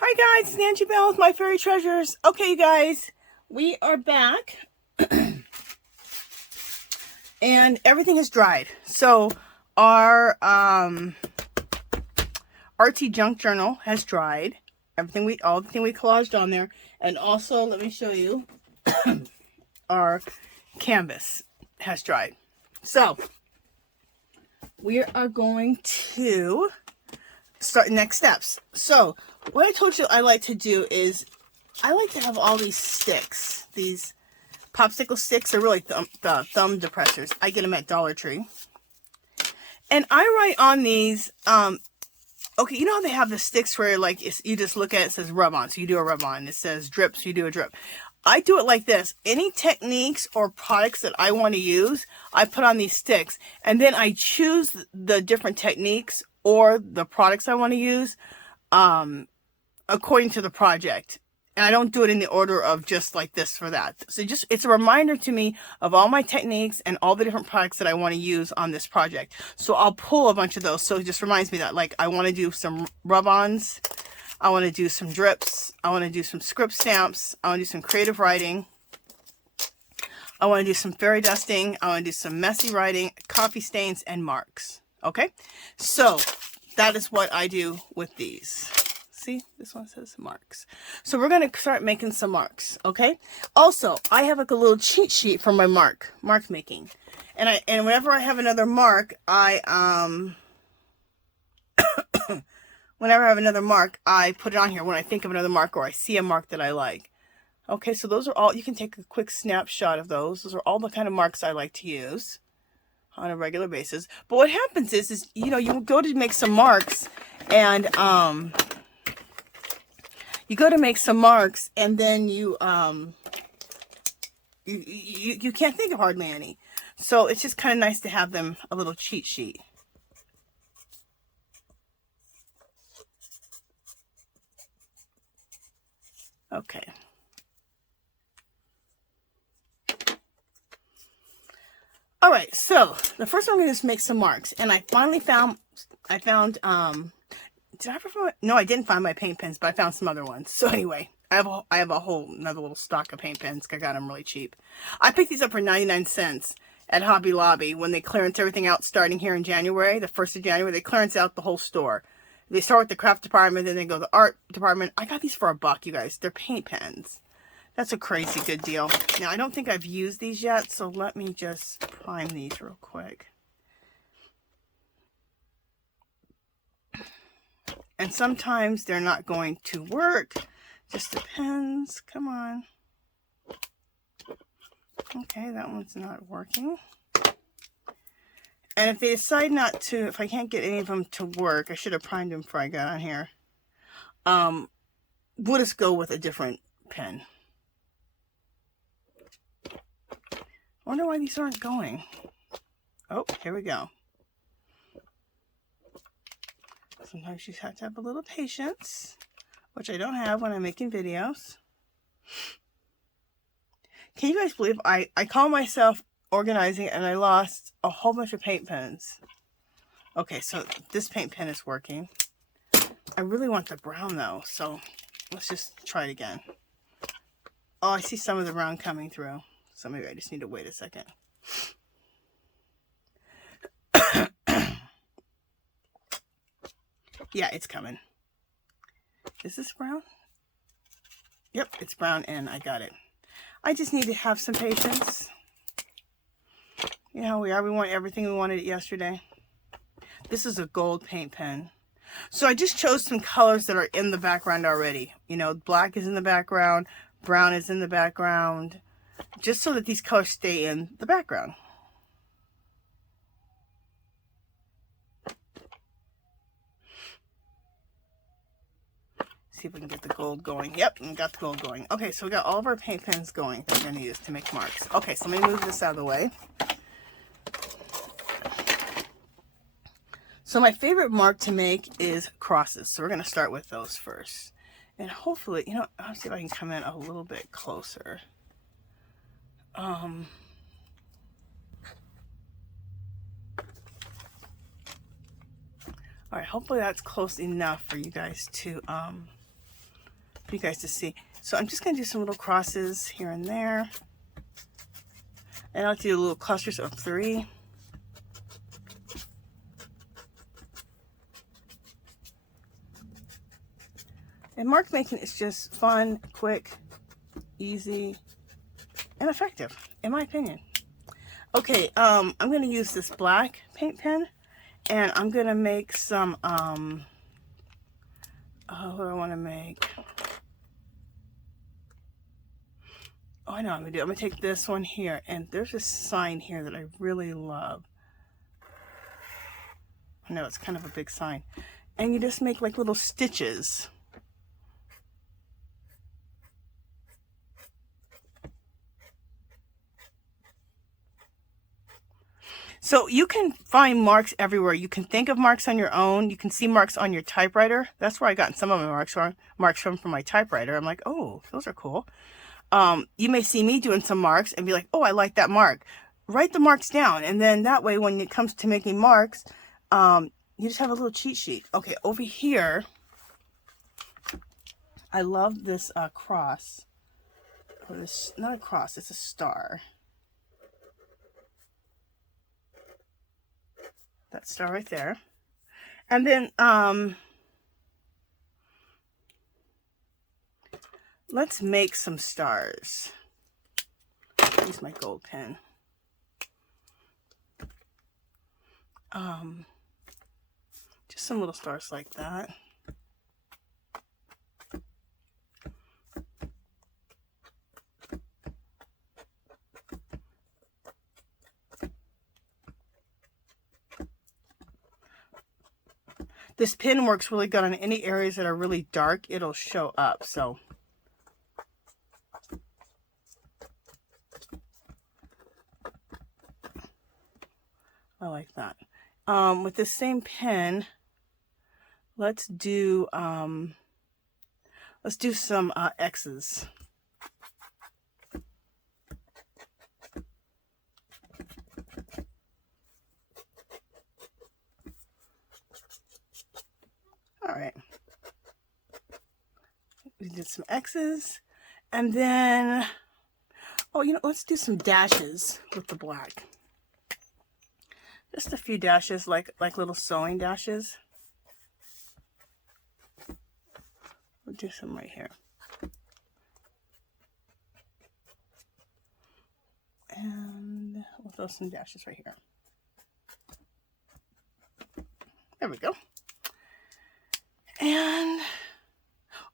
Hi guys, it's Nancy Bell with My Fairy Treasures. Okay, you guys, we are back and everything has dried. So our RT junk journal has dried. All the thing we collaged on there, and also let me show you our canvas has dried. So we are going to start next steps. So what I told you I like to do is I like to have all these sticks. These popsicle sticks are really the thumb depressors. I get them at Dollar Tree. And I write on these, okay, you know how they have the sticks where like you just look at it, it says rub on. So you do a rub on. It says drip, so you do a drip. I do it like this. Any techniques or products that I want to use, I put on these sticks. And then I choose the different techniques or the products I want to use according to the project. And I don't do it in the order of just like this for that. So it's a reminder to me of all my techniques and all the different products that I want to use on this project. So I'll pull a bunch of those. So it just reminds me that like I want to do some rub-ons. I want to do some drips. I want to do some script stamps. I want to do some creative writing. I want to do some fairy dusting. I want to do some messy writing, coffee stains, and marks. Okay? So that is what I do with these. See, this one says marks. So we're going to start making some marks, okay? Also, I have like a little cheat sheet for my mark making. And whenever I have another mark, whenever I have another mark, I put it on here when I think of another mark or I see a mark that I like. Okay, so those are all, you can take a quick snapshot of those. Those are all the kind of marks I like to use on a regular basis. But what happens is you know, you go to make some marks and, you go to make some marks and then you can't think of hardly any. So it's just kind of nice to have them a little cheat sheet. Okay. All right, so the first one I'm going to make some marks, and I finally found, no, I didn't find my paint pens, but I found some other ones. So anyway, I have a whole another little stock of paint pens. I got them really cheap. I picked these up for 99 cents at Hobby Lobby when they clearance everything out starting here in January, the 1st of January. They clearance out the whole store. They start with the craft department, then they go to the art department. I got these for $1, you guys. They're paint pens. That's a crazy good deal. Now, I don't think I've used these yet, so let me just prime these real quick. And sometimes they're not going to work. Just depends. Come on. Okay, that one's not working. And if they decide not to, if I can't get any of them to work, I should have primed them before I got on here. We'll just go with a different pen. I wonder why these aren't going. Oh, here we go. Sometimes you have to have a little patience, which I don't have when I'm making videos. Can you guys believe I call myself organizing and I lost a whole bunch of paint pens? Okay, so this paint pen is working. I really want the brown though, so let's just try it again. Oh, I see some of the brown coming through. So maybe I just need to wait a second. Yeah, it's coming. Is this brown? Yep, it's brown and I got it. I just need to have some patience. You know how we are. We want everything. We wanted it yesterday. This is a gold paint pen. So I just chose some colors that are in the background already. You know, black is in the background. Brown is in the background. Just so that these colors stay in the background. See if we can get the gold going. Yep, we got the gold going. Okay, so we got all of our paint pens going that we're going to use to make marks. Okay, so let me move this out of the way. So my favorite mark to make is crosses. So we're going to start with those first. And hopefully, you know, I'll see if I can come in a little bit closer. All right, hopefully that's close enough for you guys to for you guys to see. So I'm just going to do some little crosses here and there. And I'll do little clusters of 3. And mark making is just fun, quick, easy, and effective, in my opinion. Okay, I'm going to use this black paint pen, and I'm going to make some, what do I want to make? Oh, I know what I'm going to do. I'm going to take this one here, and there's a sign here that I really love. I know it's kind of a big sign. And you just make like little stitches. So you can find marks everywhere. You can think of marks on your own. You can see marks on your typewriter. That's where I got some of my marks from my typewriter. I'm like, oh, those are cool. You may see me doing some marks and be like, oh, I like that mark. Write the marks down. And then that way, when it comes to making marks, you just have a little cheat sheet. Okay, over here, I love this cross. Or this, not a cross, it's a star. That star right there. And then let's make some stars. Use my gold pen. Just some little stars like that. This pen works really good on any areas that are really dark. It'll show up. So I like that. With this same pen, let's do some X's. All right. We did some X's, and then, oh, you know, let's do some dashes with the black. Just a few dashes, like little sewing dashes. We'll do some right here. And we'll throw some dashes right here. There we go. And,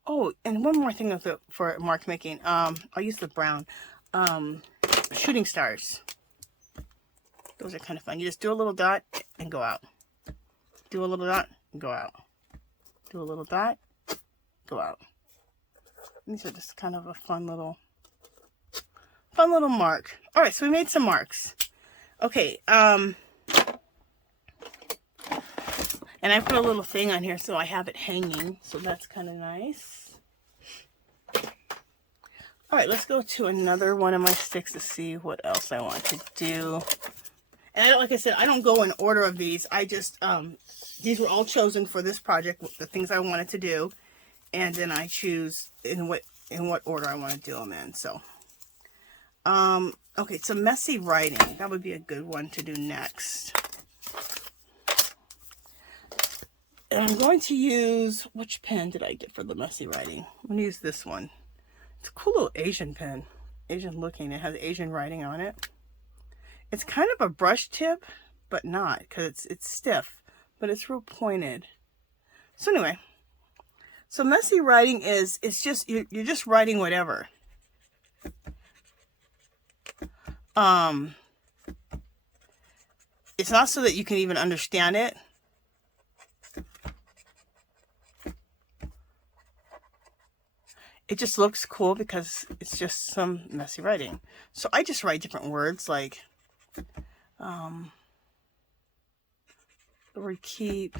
oh, and one more thing for mark making. I'll use the brown. Shooting stars. Those are kind of fun. You just do a little dot and go out. Do a little dot and go out. Do a little dot, go out. These are just kind of a fun little mark. All right, so we made some marks. Okay, and I put a little thing on here so I have it hanging, so that's kind of nice. All right, let's go to another one of my sticks to see what else I want to do. And like I said, I don't go in order of these. I just, these were all chosen for this project, the things I wanted to do. And then I choose in what order I want to do them in. So, okay, so messy writing. That would be a good one to do next. And I'm going to use, which pen did I get for the messy writing? I'm going to use this one. It's a cool little Asian pen. Asian looking. It has Asian writing on it. It's kind of a brush tip, but not, because it's stiff, but it's real pointed. So anyway, so messy writing is, it's just, you're just writing whatever. It's not so that you can even understand it. It just looks cool because it's just some messy writing. So I just write different words like, the word keep,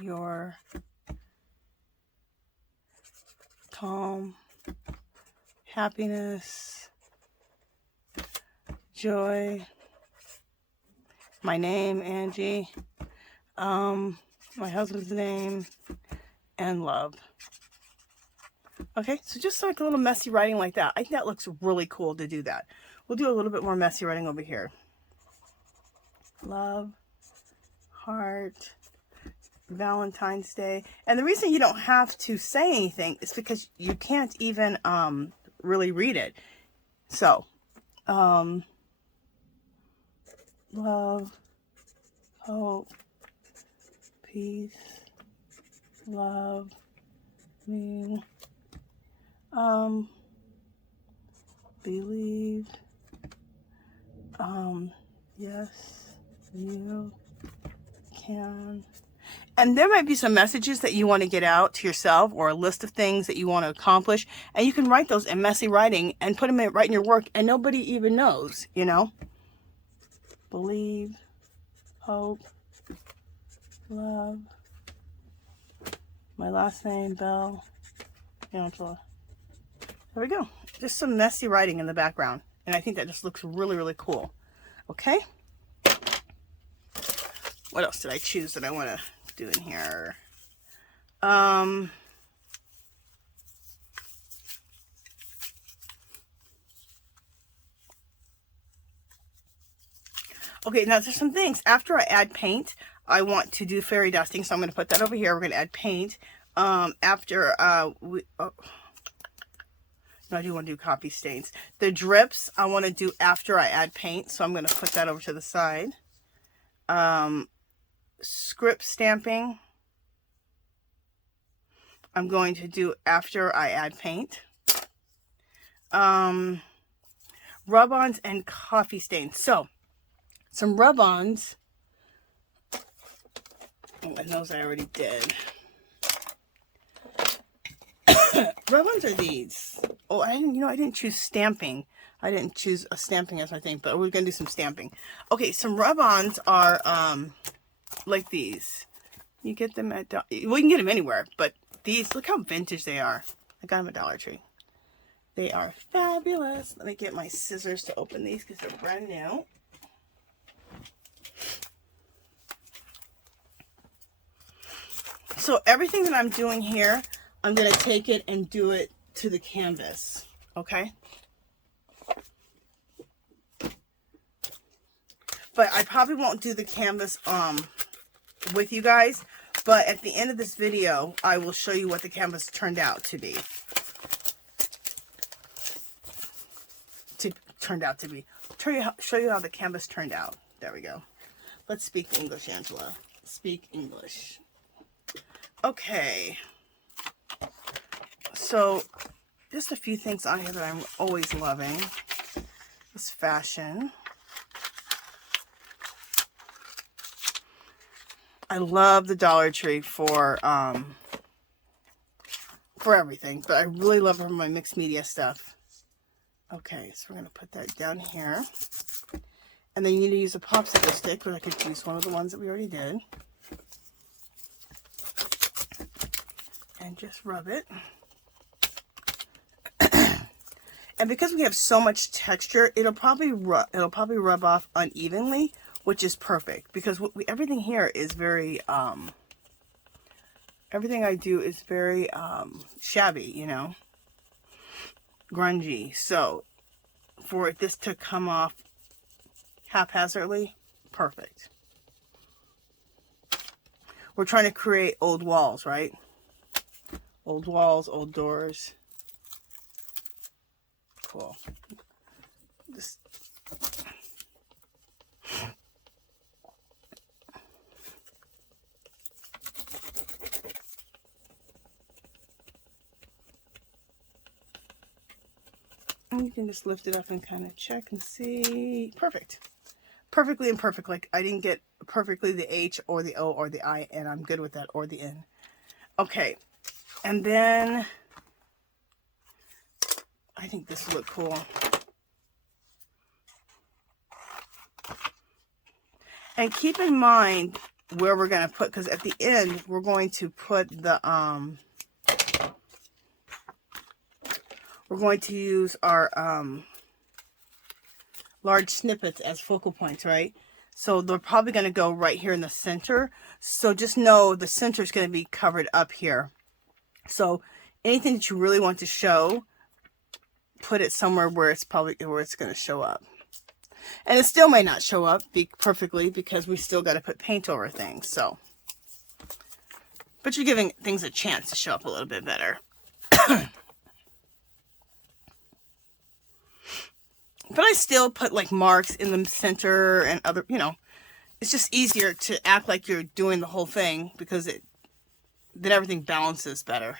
your, calm, happiness, joy, my name, Angie, my husband's name, and love. Okay, so just like a little messy writing like that. I think that looks really cool to do that. We'll do a little bit more messy writing over here. Love, heart, Valentine's Day. And the reason you don't have to say anything is because you can't even really read it. So, love, hope, peace, love, me, believe, yes, you can. And there might be some messages that you want to get out to yourself, or a list of things that you want to accomplish, and you can write those in messy writing and put them right in your work, and nobody even knows, you know. Believe, hope, love, my last name, Bell, Angela. There we go. Just some messy writing in the background, and I think that just looks really, really cool. Okay. What else did I choose that I want to do in here? Okay, now there's some things. After I add paint, I want to do fairy dusting, so I'm going to put that over here. We're going to add paint. I do want to do copy stains. The drips, I want to do after I add paint, so I'm going to put that over to the side. Script stamping, I'm going to do after I add paint. Rub-ons and coffee stains. So, some rub-ons. Oh, and those I already did. Rub-ons are these. Oh, I didn't choose stamping. I didn't choose a stamping as my thing, but we're gonna do some stamping. Okay, some rub-ons are like these. You get them at well, you can get them anywhere, but these, look how vintage they are. I got them at Dollar Tree. They are fabulous. Let me get my scissors to open these because they're brand new. So everything that I'm doing here, I'm going to take it and do it to the canvas, okay? But I probably won't do the canvas with you guys, but at the end of this video, I will show you what the canvas turned out to be. Show you how the canvas turned out. There we go. Let's speak English, Angela. Speak English. Okay. So, just a few things on here that I'm always loving. This fashion. I love the Dollar Tree for everything, but I really love it for my mixed media stuff. Okay, so we're going to put that down here. And then you need to use a popsicle stick, but I could use one of the ones that we already did. And just rub it. And because we have so much texture, it'll probably rub off unevenly, which is perfect, because everything here is very everything I do is very shabby, you know, grungy. So for this to come off haphazardly, perfect. We're trying to create old walls, right? Old walls, old doors. Cool. Just and you can just lift it up and kind of check and see. Perfect. Perfectly imperfect. Like I didn't get perfectly the H or the O or the I, and I'm good with that, or the N. Okay. And then I think this will look cool. And keep in mind where we're going to put, because at the end we're going to put the we're going to use our large snippets as focal points, right? So they're probably going to go right here in the center. So just know the center is going to be covered up here. So anything that you really want to show, put it somewhere where it's going to show up. And it still may not show up perfectly because we still got to put paint over things. So, but you're giving things a chance to show up a little bit better. But I still put like marks in the center and other, you know, it's just easier to act like you're doing the whole thing because then everything balances better.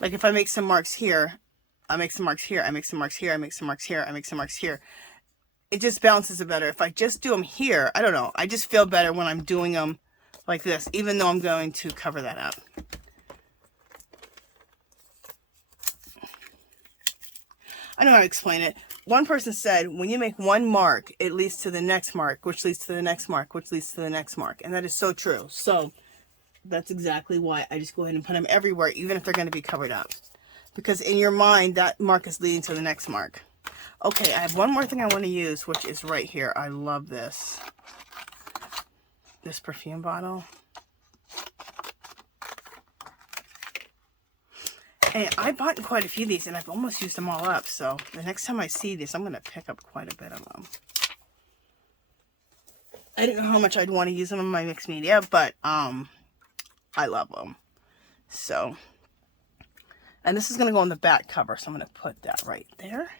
Like if I make some marks here, I make some marks here, I make some marks here, I make some marks here, I make some marks here. It just balances it better. If I just do them here, I don't know. I just feel better when I'm doing them like this, even though I'm going to cover that up. I don't know how to explain it. One person said, when you make one mark, it leads to the next mark, which leads to the next mark, which leads to the next mark. And that is so true. So that's exactly why I just go ahead and put them everywhere, even if they're going to be covered up. Because in your mind, that mark is leading to the next mark. Okay, I have one more thing I want to use, which is right here. I love this. This perfume bottle. And I bought quite a few of these, and I've almost used them all up. So the next time I see this, I'm going to pick up quite a bit of them. I didn't know how much I'd want to use them in my mixed media, but I love them. So, and this is going to go on the back cover, so I'm going to put that right there.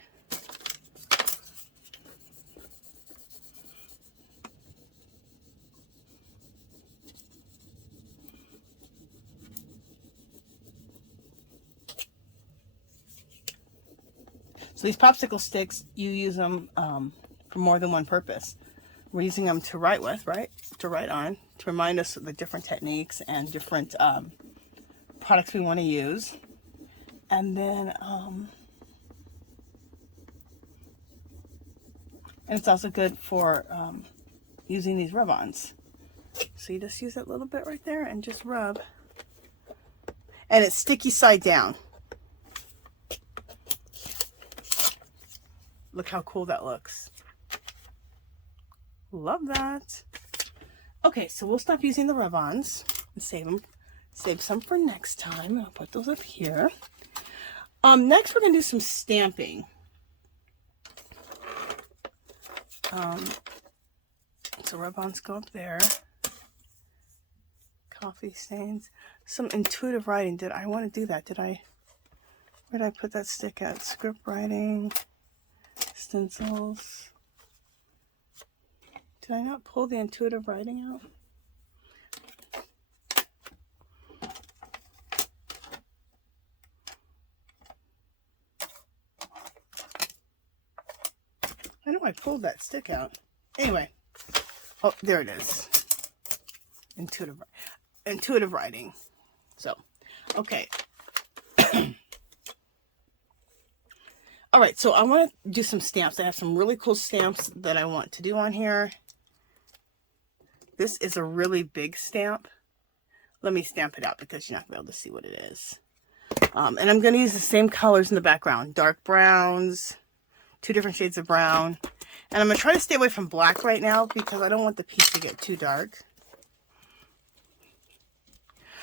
So these popsicle sticks, you use them for more than one purpose. We're using them to write with, right? To write on, to remind us of the different techniques and different products we want to use. And then, and it's also good for using these rub-ons. So you just use that little bit right there and just rub. And it's sticky side down. Look how cool that looks. Love that. Okay, so we'll stop using the rub-ons and save them. Save some for next time. I'll put those up here. Next, we're going to do some stamping. So rub-ons go up there. Coffee stains. Some intuitive writing. Did I want to do that? Where did I put that stick at? Script writing. Stencils. Did I not pull the intuitive writing out? I know I pulled that stick out. Anyway. Oh, there it is. Intuitive writing. So, okay. All right, so I want to do some stamps. I have some really cool stamps that I want to do on here. This is a really big stamp. Let me stamp it out because you're not going to be able to see what it is. And I'm going to use the same colors in the background. Dark browns, 2 different shades of brown. And I'm going to try to stay away from black right now because I don't want the piece to get too dark.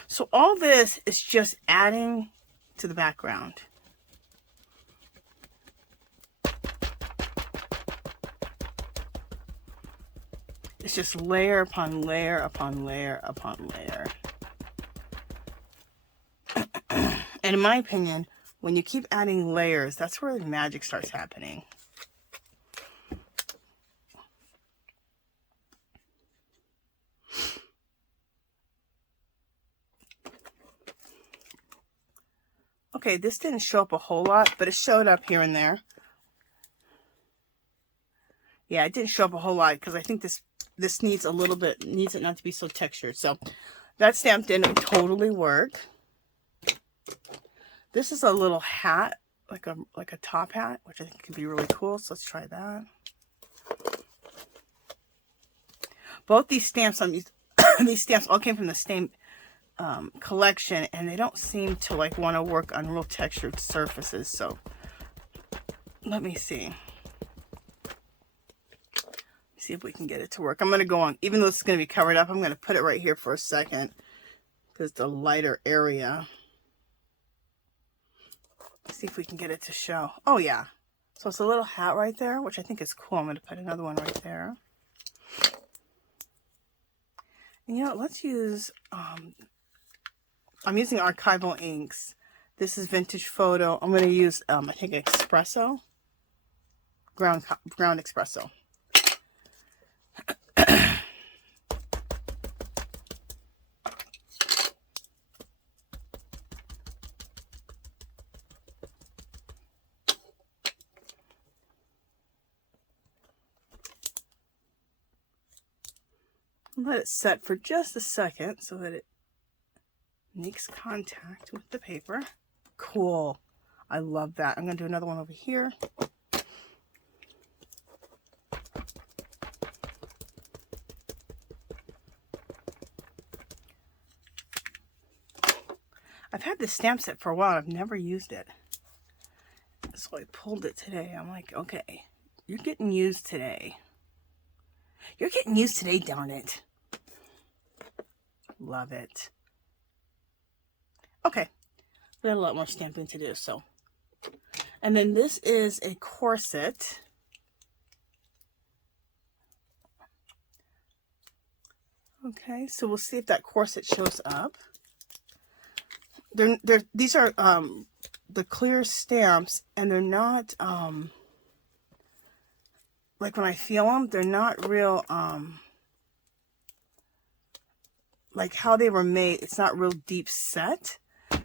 So all this is just adding to the background. It's just layer upon layer upon layer upon layer. And in my opinion, when you keep adding layers, that's where the magic starts happening. Okay, this didn't show up a whole lot, but it showed up here and there. Yeah, it didn't show up a whole lot because I think this needs a little bit, needs it not to be so textured. So that stamp didn't totally work. This is a little hat, like a top hat, which I think could be really cool. So let's try that. Both these stamps these stamps all came from the same collection, and they don't seem to like want to work on real textured surfaces. So let me see. see if we can get it to work. I'm going to go on, even though it's going to be covered up, I'm going to put it right here for a second because it's a lighter area. See if we can get it to show. Oh yeah. So it's a little hat right there, which I think is cool. I'm going to put another one right there. And you know, let's use, I'm using archival inks. This is vintage photo. I'm going to use, I think espresso, ground espresso. Let it set for just a second so that it makes contact with the paper. Cool. I love that. I'm going to do another one over here. I've had this stamp set for a while. I've never used it. So I pulled it today. I'm like, okay, you're getting used today. You're getting used today, darn it. Love it. Okay. We have a lot more stamping to do, so. And then this is a corset. Okay, so we'll see if that corset shows up. These are the clear stamps, and they're not like when I feel them, they're not real like how they were made. It's not real deep set,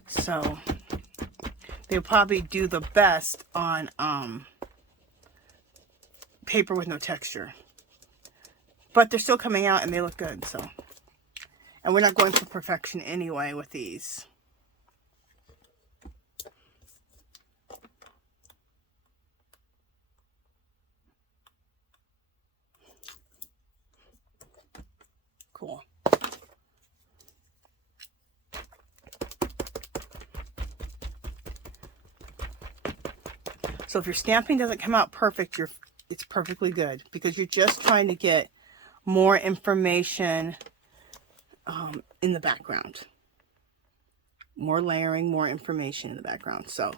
so they'll probably do the best on paper with no texture, but they're still coming out and they look good. So, and we're not going for perfection anyway with these. Cool. So if your stamping doesn't come out perfect, it's perfectly good, because you're just trying to get more information in the background. More layering, more information in the background. So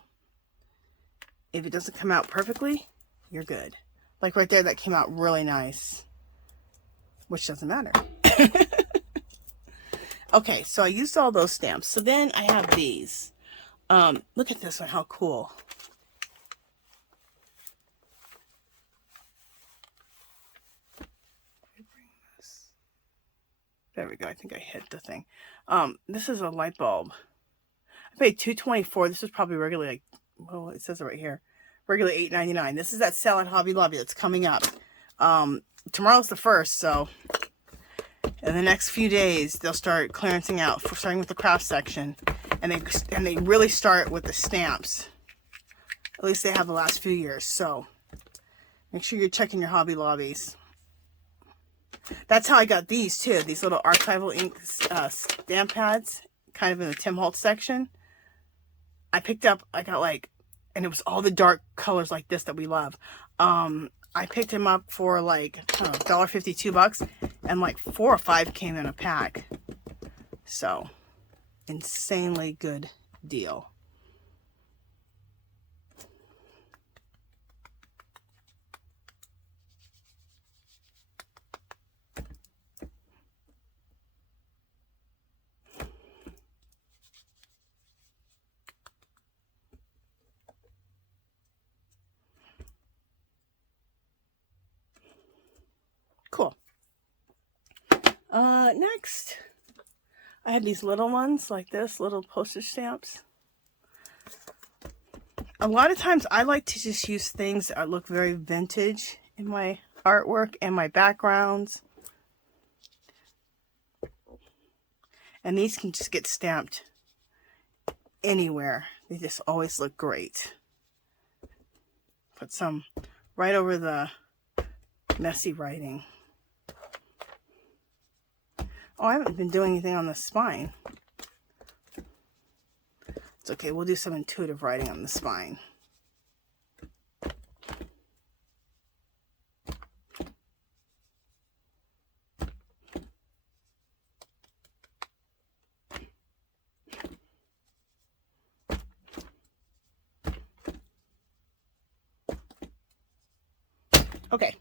if it doesn't come out perfectly, you're good. Like right there, that came out really nice, which doesn't matter. Okay, so I used all those stamps. So then I have these. Look at this one, how cool. There we go. I think I hit the thing. This is a light bulb. I paid $2.24. This is probably regularly like, well, it says it right here. Regularly $8.99. This is that sale at Hobby Lobby that's coming up. Tomorrow's the 1st, so in the next few days they'll start clearancing out, starting with the craft section, and they really start with the stamps. At least they have the last few years. So make sure you're checking your Hobby Lobbies. That's how I got these too. These little archival ink stamp pads, kind of in the Tim Holtz section. I got like, and it was all the dark colors like this that we love. I picked them up for like, I don't know, $1.50, $2, and like 4 or 5 came in a pack. So, insanely good deal. Cool. Next, I have these little ones like this, little postage stamps. A lot of times I like to just use things that look very vintage in my artwork and my backgrounds. And these can just get stamped anywhere. They just always look great. Put some right over the messy writing. Oh, I haven't been doing anything on the spine. It's okay, we'll do some intuitive writing on the spine. Okay.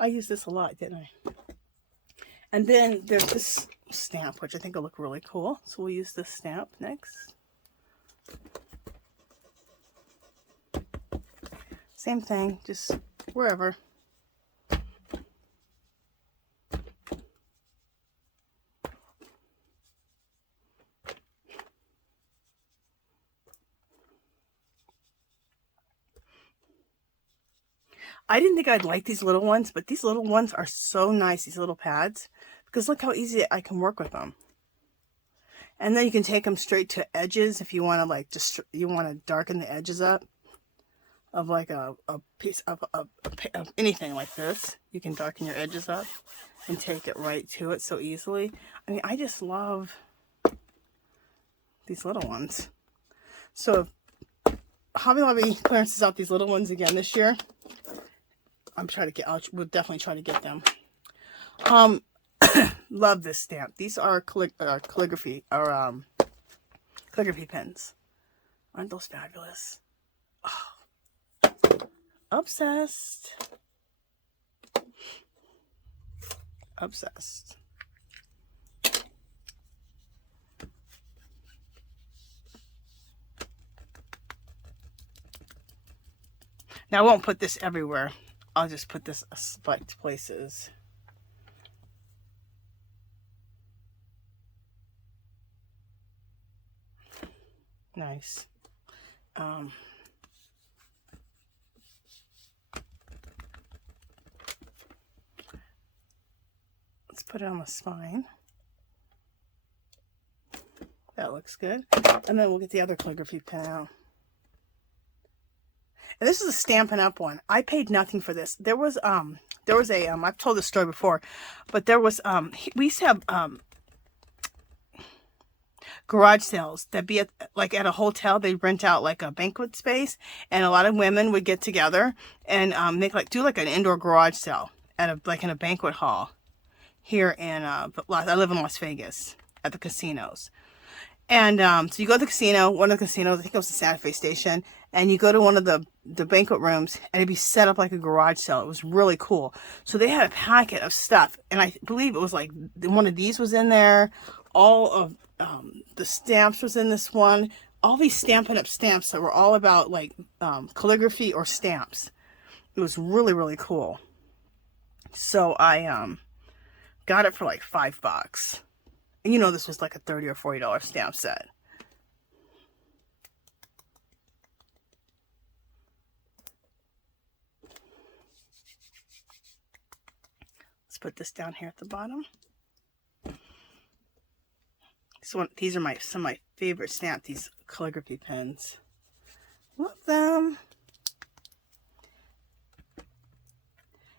I used this a lot, didn't I? And then there's this stamp, which I think will look really cool. So we'll use this stamp next. Same thing, just wherever. I didn't think I'd like these little ones, but these little ones are so nice, these little pads, because look how easy I can work with them. And then you can take them straight to edges if you want to, like, just, you want to darken the edges up of like a piece of anything like this. You can darken your edges up and take it right to it so easily. I mean, I just love these little ones. So Hobby Lobby clearances out these little ones again this year. We'll definitely try to get them. Love this stamp. These are calligraphy pens. Aren't those fabulous? Oh, obsessed. Obsessed. Now I won't put this everywhere. I'll just put this select places. Nice. Let's put it on the spine. That looks good. And then we'll get the other calligraphy pen out. And this is a Stampin' Up one. I paid nothing for this. There was a I've told this story before, but there was we used to have garage sales that be at a hotel. They'd rent out like a banquet space, and a lot of women would get together and do an indoor garage sale at in a banquet hall here in I live in Las Vegas at the casinos. And so you go to the casino, one of the casinos, I think it was the Santa Fe station, and you go to one of the banquet rooms, and it'd be set up like a garage sale. It was really cool. So they had a packet of stuff, and I believe it was like one of these was in there. All of the stamps was in this one. All these Stampin' Up stamps that were all about like calligraphy or stamps. It was really, really cool. So I got it for like $5. And you know this was like a $30 or $40 stamp set. Let's put this down here at the bottom. These are some of my favorite stamps, these calligraphy pens. Love them.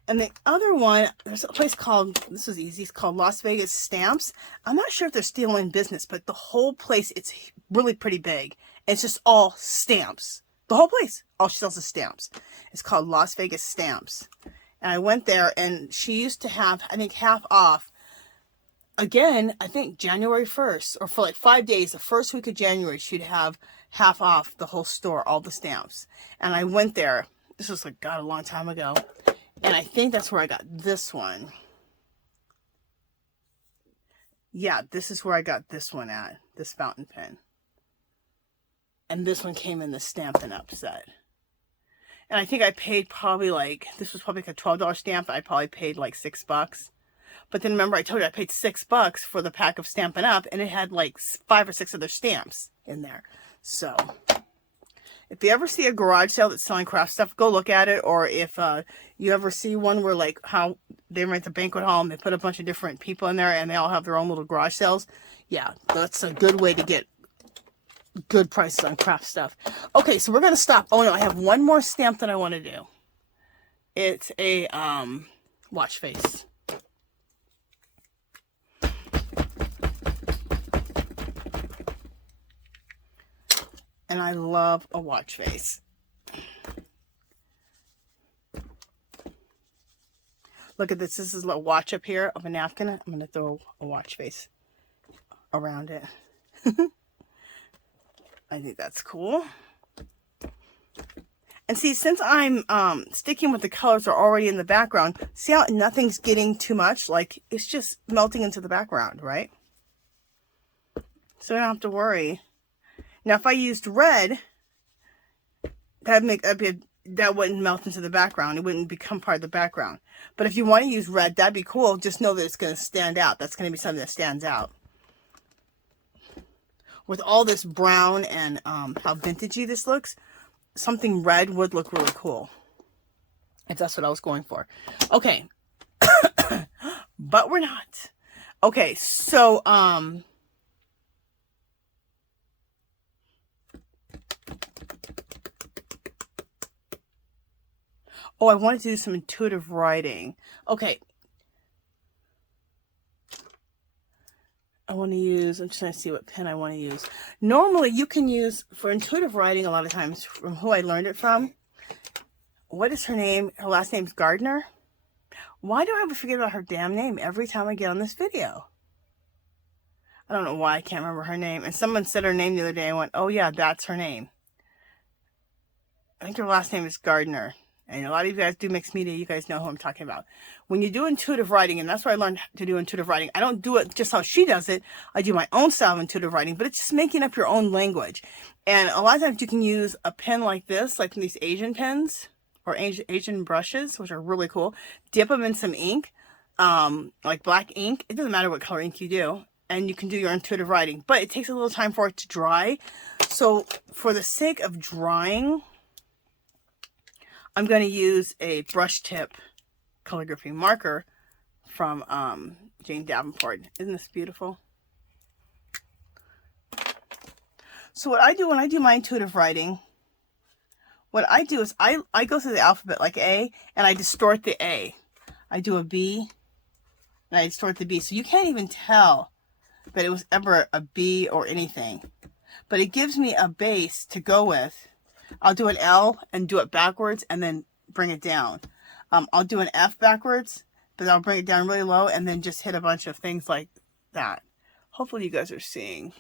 And the other one, there's a place called, this is easy, it's called Las Vegas Stamps. I'm not sure if they're still in business, but the whole place, it's really pretty big. It's just all stamps. The whole place, all she sells is stamps. It's called Las Vegas Stamps. And I went there, and she used to have, I think, half off. Again, I think January 1st, or for like 5 days, the first week of January, she'd have half off the whole store, all the stamps. And I went there, this was like, God, a long time ago. And I think that's where I got this one. Yeah, this is where I got this one at, this fountain pen. And this one came in the Stampin' Up set. And I think I paid probably like, this was probably like a $12 stamp. I probably paid like $6. But then remember I told you I paid $6 for the pack of Stampin' Up, and it had like 5 or 6 other stamps in there. So if you ever see a garage sale that's selling craft stuff, go look at it. Or if you ever see one where like how they rent the banquet hall and they put a bunch of different people in there and they all have their own little garage sales. Yeah, that's a good way to get good prices on craft stuff. Okay, so we're going to stop. Oh no, I have one more stamp that I want to do. It's a watch face. And I love a watch face. Look at this. This is a little watch up here of a napkin. I'm going to throw a watch face around it. I think that's cool. And see, since I'm sticking with the colors that are already in the background, see how nothing's getting too much? Like, it's just melting into the background, right? So I don't have to worry. Now, if I used red, that wouldn't melt into the background. It wouldn't become part of the background. But if you want to use red, that'd be cool. Just know that it's going to stand out. That's going to be something that stands out. With all this brown and how vintagey this looks, something red would look really cool. If that's what I was going for. Okay. But we're not. Okay, so oh, I wanted to do some intuitive writing. Okay. I'm just trying to see what pen I want to use. Normally, you can use, for intuitive writing, a lot of times, from who I learned it from. What is her name? Her last name's Gardner. Why do I ever forget about her damn name every time I get on this video? I don't know why I can't remember her name. And someone said her name the other day. I went, oh yeah, that's her name. I think her last name is Gardner. And a lot of you guys do mixed media. You guys know who I'm talking about. When you do intuitive writing, and that's why I learned to do intuitive writing, I don't do it just how she does it. I do my own style of intuitive writing, but it's just making up your own language. And a lot of times you can use a pen like this, like these Asian pens or Asian brushes, which are really cool. Dip them in some ink, like black ink. It doesn't matter what color ink you do. And you can do your intuitive writing, but it takes a little time for it to dry. So for the sake of drying, I'm going to use a brush tip calligraphy marker from Jane Davenport. Isn't this beautiful? So what I do when I do my intuitive writing, what I do is I go through the alphabet like A, and I distort the A. I do a B, and I distort the B. So you can't even tell that it was ever a B or anything. But it gives me a base to go with. I'll do an L and do it backwards and then bring it down. I'll do an F backwards, but I'll bring it down really low and then just hit a bunch of things like that. Hopefully you guys are seeing.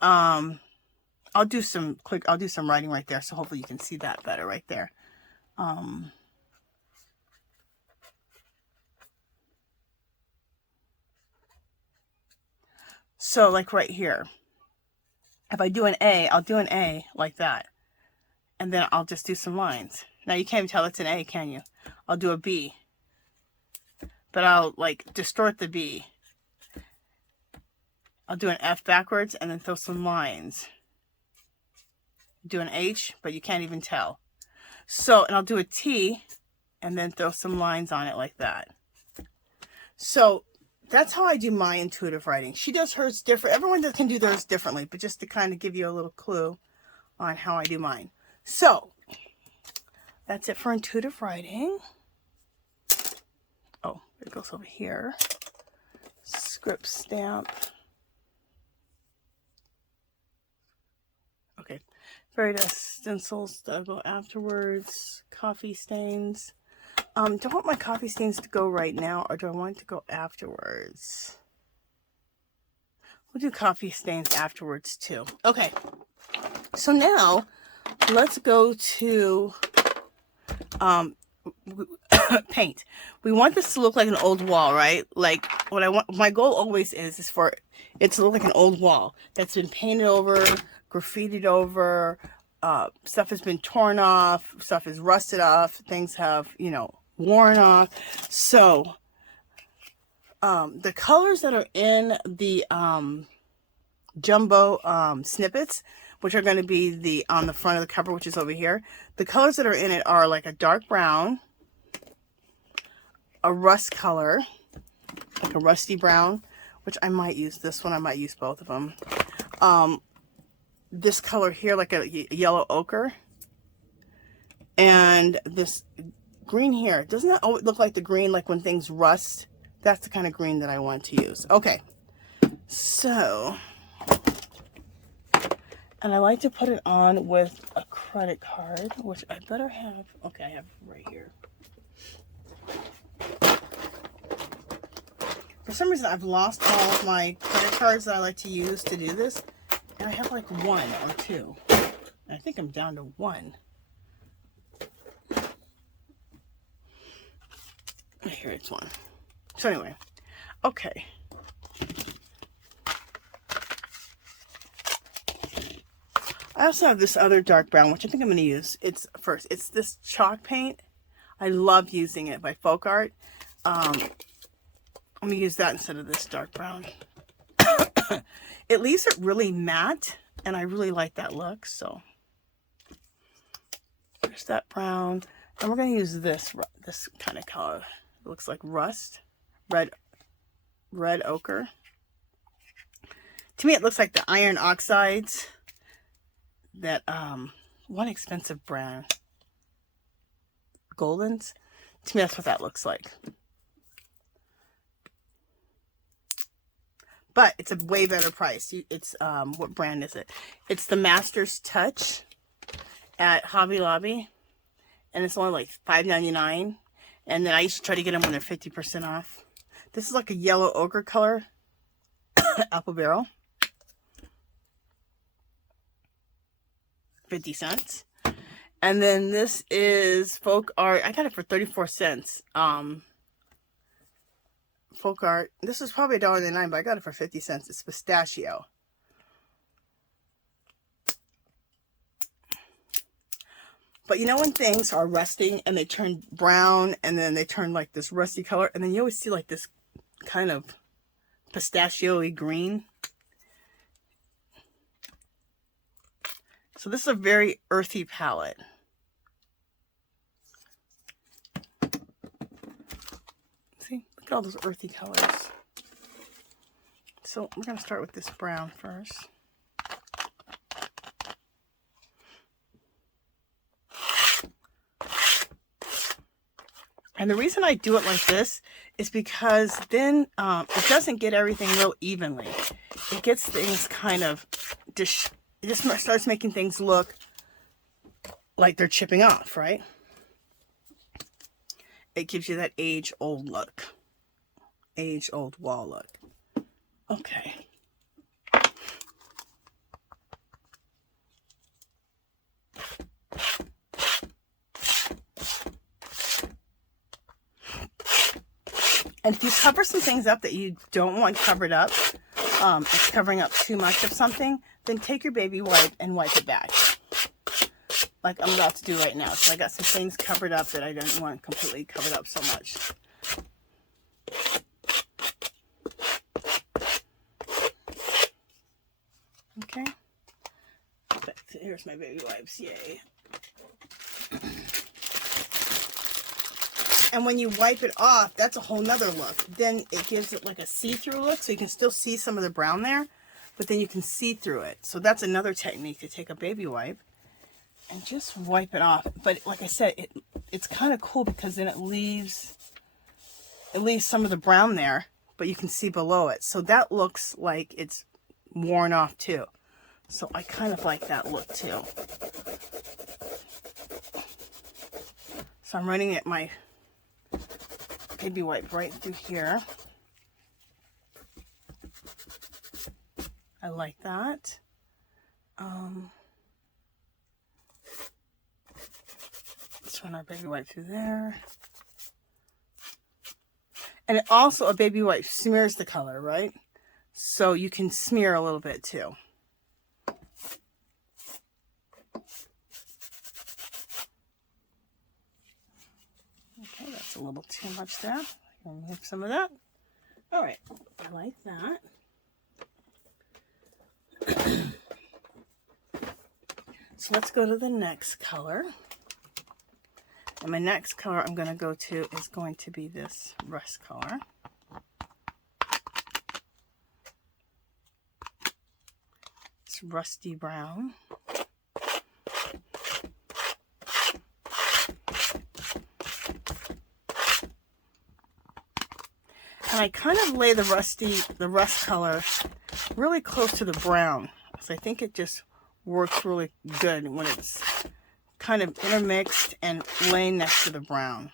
I'll do some writing right there, so hopefully you can see that better right there. So like right here. If I do an A, I'll do an A like that. And then I'll just do some lines. Now you can't even tell it's an A, can you? I'll do a B. But I'll like distort the B. I'll do an F backwards and then throw some lines. Do an H, but you can't even tell. So, and I'll do a T and then throw some lines on it like that. So that's how I do my intuitive writing. She does hers different. Everyone can do theirs differently, but just to kind of give you a little clue on how I do mine. So that's it for intuitive writing. Oh, it goes over here. Script stamp. Okay. Varied stencils that'll go afterwards. Coffee stains. Do I want my coffee stains to go right now, or do I want it to go afterwards? We'll do coffee stains afterwards too. Okay. So now let's go to paint. We want this to look like an old wall, right? Like what I want, my goal always is for it to look like an old wall that's been painted over, graffitied over, stuff has been torn off, stuff is rusted off, things have, you know, worn off. So the colors that are in the jumbo snippets, which are going to be on the front of the cover, which is over here, the colors that are in it are like a dark brown, a rust color, like a rusty brown, which I might use this one, I might use both of them. This color here, like a yellow ochre, and this green here. Doesn't that look like the green, like when things rust? That's the kind of green that I want to use. Okay, so, and I like to put it on with a credit card, which I better have. Okay, I have it right here. For some reason, I've lost all of my credit cards that I like to use to do this. And I have like one or two. And I think I'm down to one. here it's one. So anyway, okay. I also have this other dark brown, which I think I'm going to use. It's this chalk paint. I love using it by Folk Art. I'm going to use that instead of this dark brown. It leaves it really matte, and I really like that look. So there's that brown, and we're going to use this kind of color. It looks like rust, red ochre. To me, it looks like the iron oxides. That one expensive brand, Goldens. To me, that's what that looks like. But it's a way better price. It's what brand is it? It's the Master's Touch at Hobby Lobby, and it's only like $5.99. And then I used to try to get them when they're 50% off. This is like a yellow ochre color, apple barrel. 50 cents. And then this is Folk Art. I got it for 34 cents. Folk Art. This is probably $1.99, but I got it for 50 cents. It's pistachio. But you know when things are rusting and they turn brown and then they turn like this rusty color, and then you always see like this kind of pistachio-y green? So this is a very earthy palette. See, look at all those earthy colors. So we're going to start with this brown first. And the reason I do it like this is because then it doesn't get everything real evenly. It gets things kind of it just starts making things look like they're chipping off, right? It gives you that age-old look. Age-old wall look. Okay. And if you cover some things up that you don't want covered up, it's covering up too much of something, then take your baby wipe and wipe it back. Like I'm about to do right now. So I got some things covered up that I didn't want completely covered up so much. Okay. So here's my baby wipes. Yay. And when you wipe it off, that's a whole nother look. Then it gives it like a see-through look, so you can still see some of the brown there, but then you can see through it. So that's another technique, to take a baby wipe and just wipe it off. But like I said, it's kind of cool because then it leaves some of the brown there, but you can see below it. So that looks like it's worn off too. So I kind of like that look too. So I'm running it my baby wipe right through here. I like that. Let's run our baby wipe through there. And it also, a baby wipe smears the color, right? So you can smear a little bit too. Okay, that's a little too much there. Remove some of that. All right, I like that. So let's go to the next color. And my next color I'm going to go to is going to be this rust color. It's rusty brown. And I kind of lay the rust color really close to the brown. So I think it just works really good when it's kind of intermixed and laying next to the brown.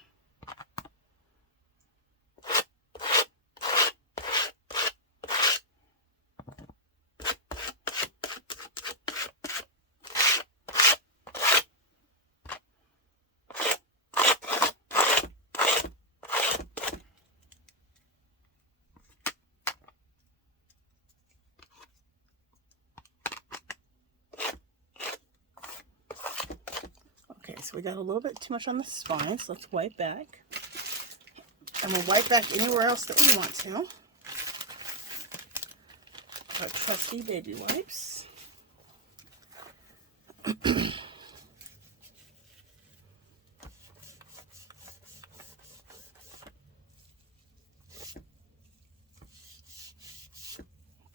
so we got a little bit too much on the spine, so let's wipe back. And we'll wipe back anywhere else that we want to. Our trusty baby wipes.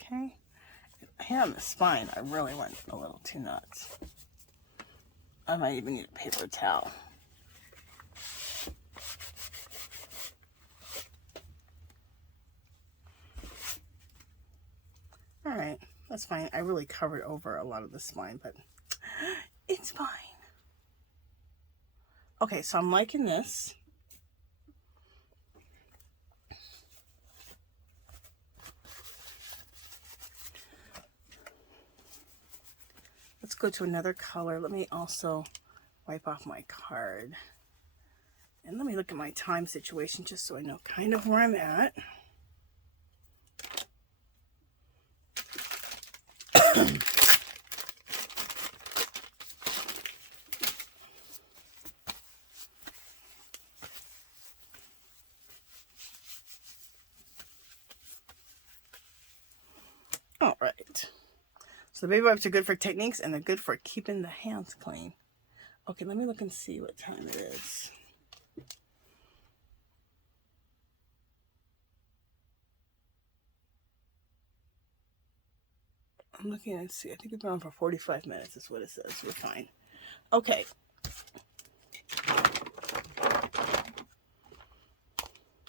Okay. Here on the spine, I really went a little too nuts. I might even need a paper towel. Alright, that's fine. I really covered over a lot of the spine, but it's fine. Okay, so I'm liking this. Let's go to another color. Let me also wipe off my card. And let me look at my time situation just so I know kind of where I'm at. All right. So the baby wipes are good for techniques and they're good for keeping the hands clean. Okay, let me look and see what time it is. I'm looking and see. I think we've been on for 45 minutes is what it says. We're fine. Okay.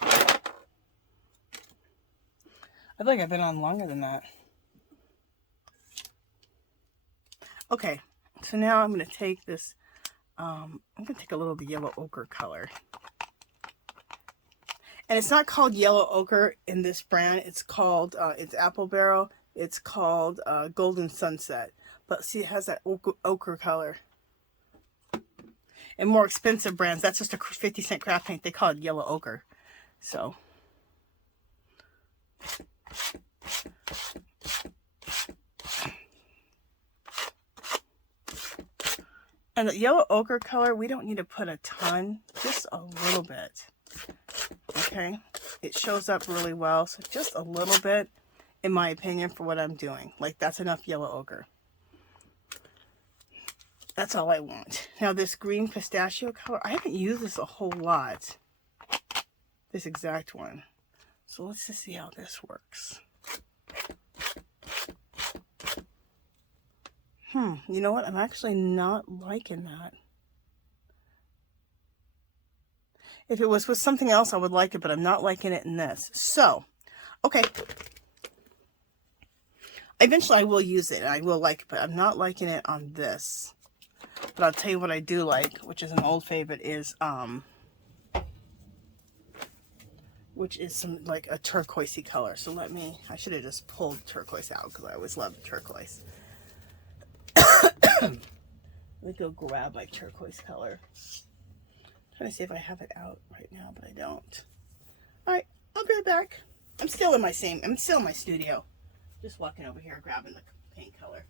I feel like I've been on longer than that. Okay, so now I'm going to take this, I'm going to take a little of the yellow ochre color. And it's not called yellow ochre in this brand. It's called, it's Apple Barrel. It's called Golden Sunset. But see, it has that ochre color. And more expensive brands, that's just a 50-cent craft paint. They call it yellow ochre. So. And the yellow ochre color, we don't need to put a ton, just a little bit. Okay, it shows up really well, so just a little bit, in my opinion, for what I'm doing. Like, that's enough yellow ochre. That's all I want. Now, this green pistachio color, I haven't used this a whole lot. This exact one. So let's just see how this works. You know what? I'm actually not liking that. If it was with something else, I would like it, but I'm not liking it in this. So, okay. Eventually, I will use it, and I will like it, but I'm not liking it on this. But I'll tell you what I do like, which is an old favorite, is, which is some, like, a turquoisey color. So let me, I should have just pulled turquoise out, because I always loved turquoise. Let me go grab my turquoise color. I'm trying to see if I have it out right now, but I don't. Alright, I'll be right back. I'm still in my studio. Just walking over here grabbing the paint color.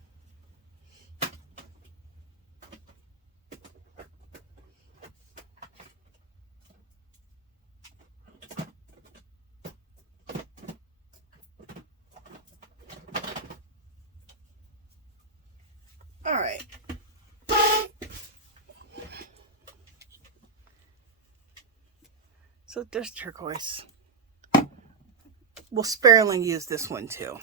Alright. So there's turquoise. We'll sparingly use this one too.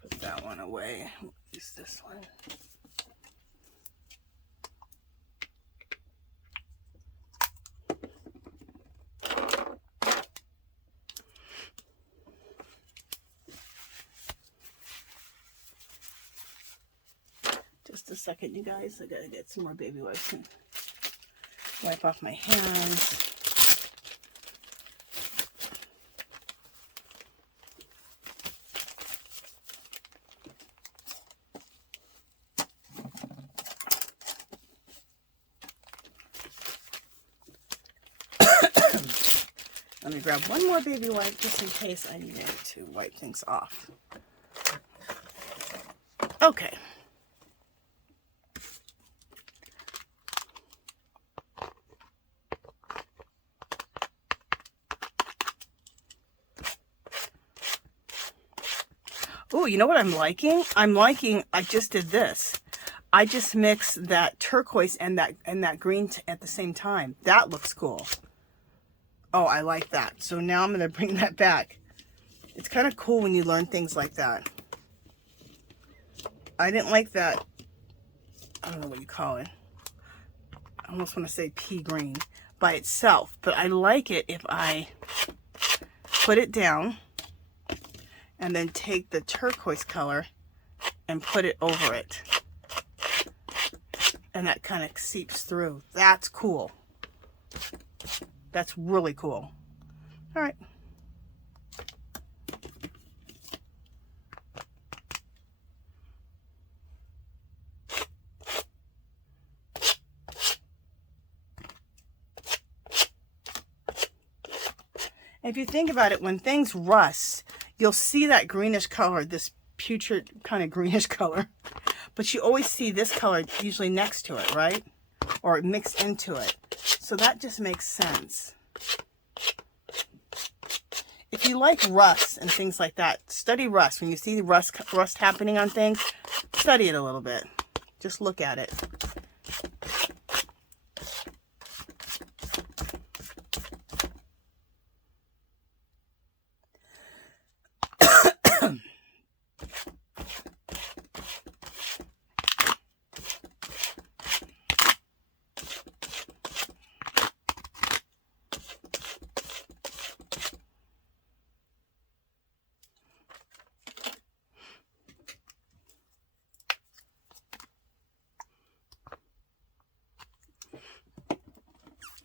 Put that one away. We'll use this one. Just a second, you guys. I gotta get some more baby wipes and wipe off my hands. Let me grab one more baby wipe just in case I need to wipe things off. Okay. Oh, you know what I'm liking? I just did this. I just mixed that turquoise and that green at the same time. That looks cool. Oh, I like that. So now I'm going to bring that back. It's kind of cool when you learn things like that. I didn't like that. I don't know what you call it. I almost want to say pea green by itself. But I like it if I put it down and then take the turquoise color and put it over it. And that kind of seeps through. That's cool. That's really cool. All right. If you think about it, when things rust, you'll see that greenish color, this putrid kind of greenish color. But you always see this color usually next to it, right? Or mixed into it. So that just makes sense. If you like rust and things like that, study rust. When you see rust happening on things, study it a little bit. Just look at it.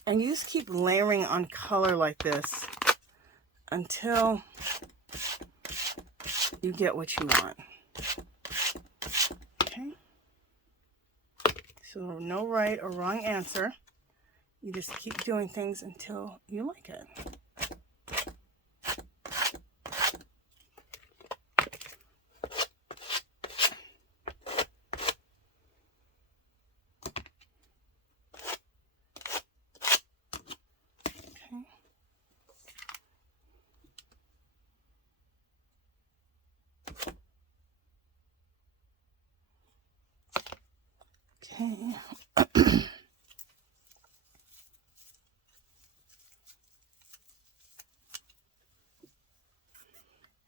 And you just keep layering on color like this until you get what you want. Okay? So no right or wrong answer. You just keep doing things until you like it. Okay.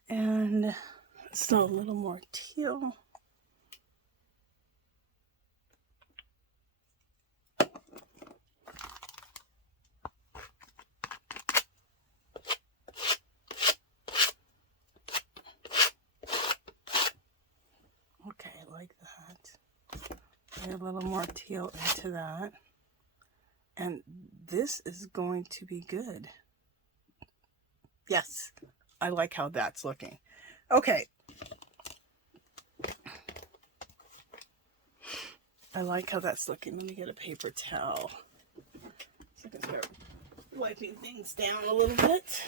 And so a little more teal. Okay, like that. Add a little more teal into that. And this is going to be good. Yes, I like how that's looking. Okay. I like how that's looking. Let me get a paper towel. So I can start wiping things down a little bit.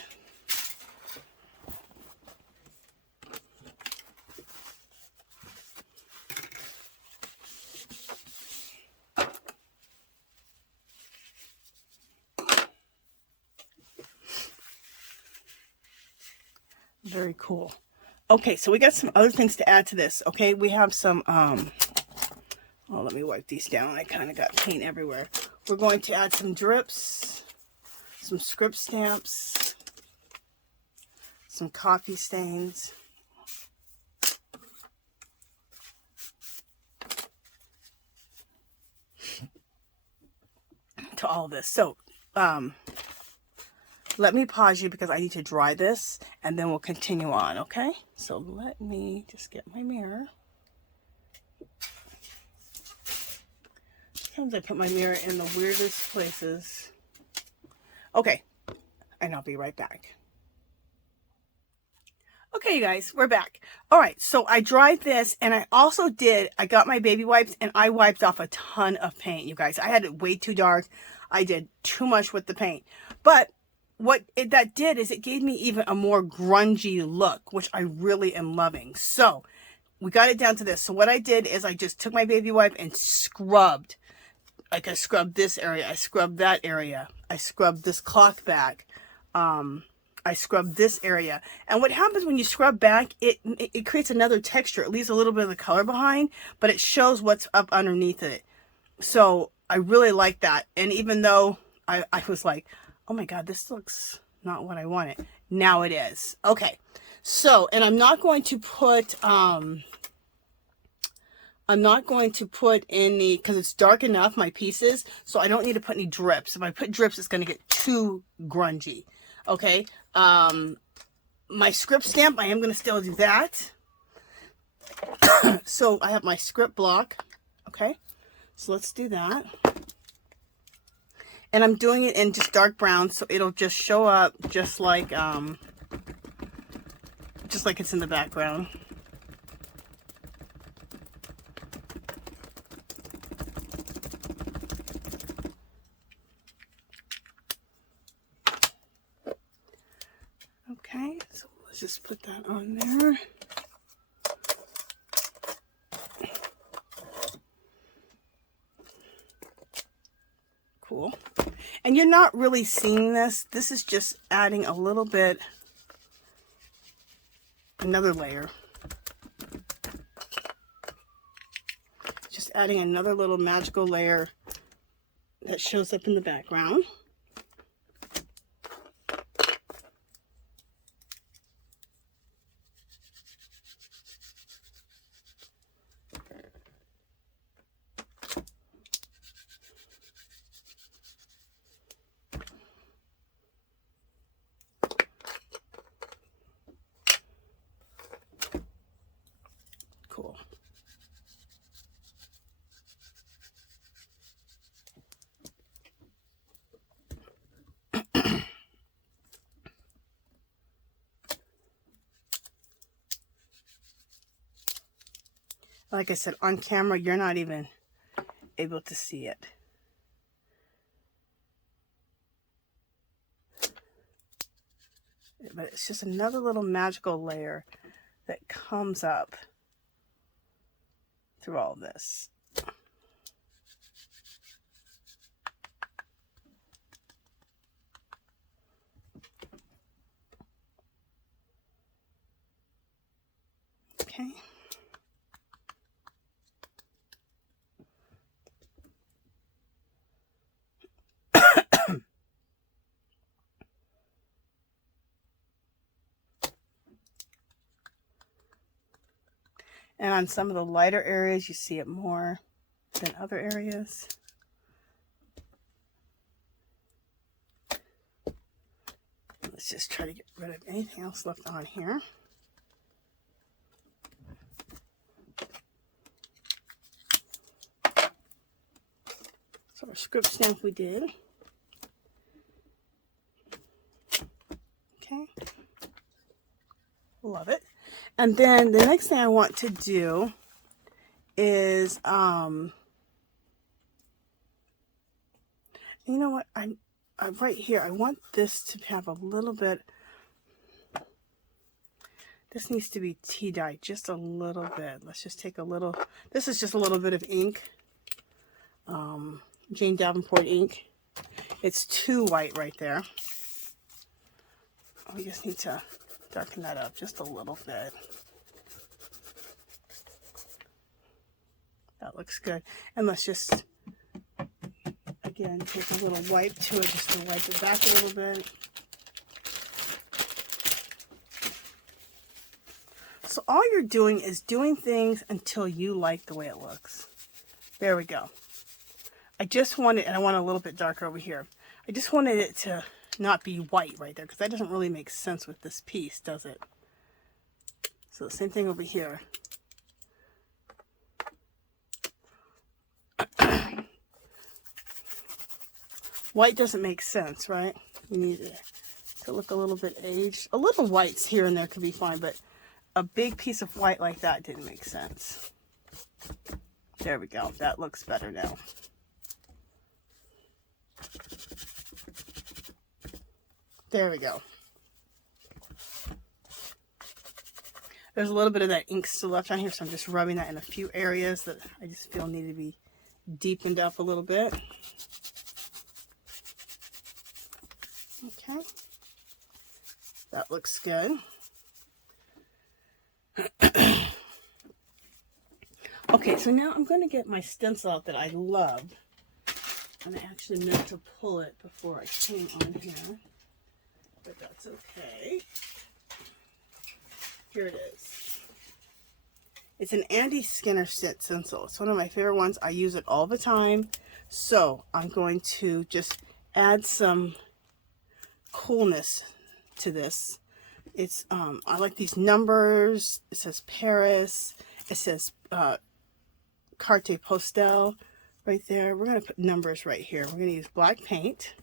Very cool. Okay, so we got some other things to add to this. Okay, we have some, oh, let me wipe these down. I kind of got paint everywhere. We're going to add some drips, some script stamps, some coffee stains. To all this. So, let me pause you because I need to dry this and then we'll continue on, okay? So let me just get my mirror. Sometimes I put my mirror in the weirdest places. Okay, and I'll be right back. Okay, you guys, we're back. All right, so I dried this and I got my baby wipes and I wiped off a ton of paint, you guys. I had it way too dark. I did too much with the paint. But what that did is it gave me even a more grungy look, which I really am loving. So we got it down to this. So what I did is I just took my baby wipe and scrubbed. Like I scrubbed this area, I scrubbed that area, I scrubbed this cloth back, I scrubbed this area. And what happens when you scrub back, it creates another texture. It leaves a little bit of the color behind, but it shows what's up underneath it. So I really like that. And even though I was like, oh my God, this looks not what I wanted. Now it is. Okay. So, and I'm not going to put any, because it's dark enough, my pieces, so I don't need to put any drips. If I put drips, it's going to get too grungy. Okay. My script stamp, I am going to still do that. So I have my script block. Okay. So let's do that. And I'm doing it in just dark brown, so it'll just show up just like it's in the background. Okay, so let's just put that on there. Cool. And you're not really seeing this. This is just adding a little bit, another layer. Just adding another little magical layer that shows up in the background. Cool. Like I said, on camera, you're not even able to see it. But it's just another little magical layer that comes up through all this. Okay. And on some of the lighter areas, you see it more than other areas. Let's just try to get rid of anything else left on here. So our script stamp we did. Okay. Love it. And then the next thing I want to do is, you know what, I right here, I want this to have a little bit, this needs to be tea dye just a little bit. Let's just take a little, this is just a little bit of ink, Jane Davenport ink. It's too white right there. We just need to darken that up just a little bit. That looks good. And let's just, again, take a little wipe to it just to wipe it back a little bit. So all you're doing is doing things until you like the way it looks. There we go. I just wanted, and I want a little bit darker over here. I just wanted it to not be white right there, because that doesn't really make sense with this piece, does it? So the same thing over here. White doesn't make sense, right? You need it to look a little bit aged. A little whites here and there could be fine, but a big piece of white like that didn't make sense. There we go. That looks better now. There we go. There's a little bit of that ink still left on here, so I'm just rubbing that in a few areas that I just feel need to be deepened up a little bit. Okay, that looks good. Okay, so now I'm going to get my stencil out that I love. And I actually meant to pull it before I came on here, but that's okay. Here it is. It's an Andy Skinner stencil. It's one of my favorite ones. I use it all the time. So I'm going to just add some coolness to this. It's I like these numbers. It says Paris. It says Carte Postal right there. We're going to put numbers right here. We're going to use black paint.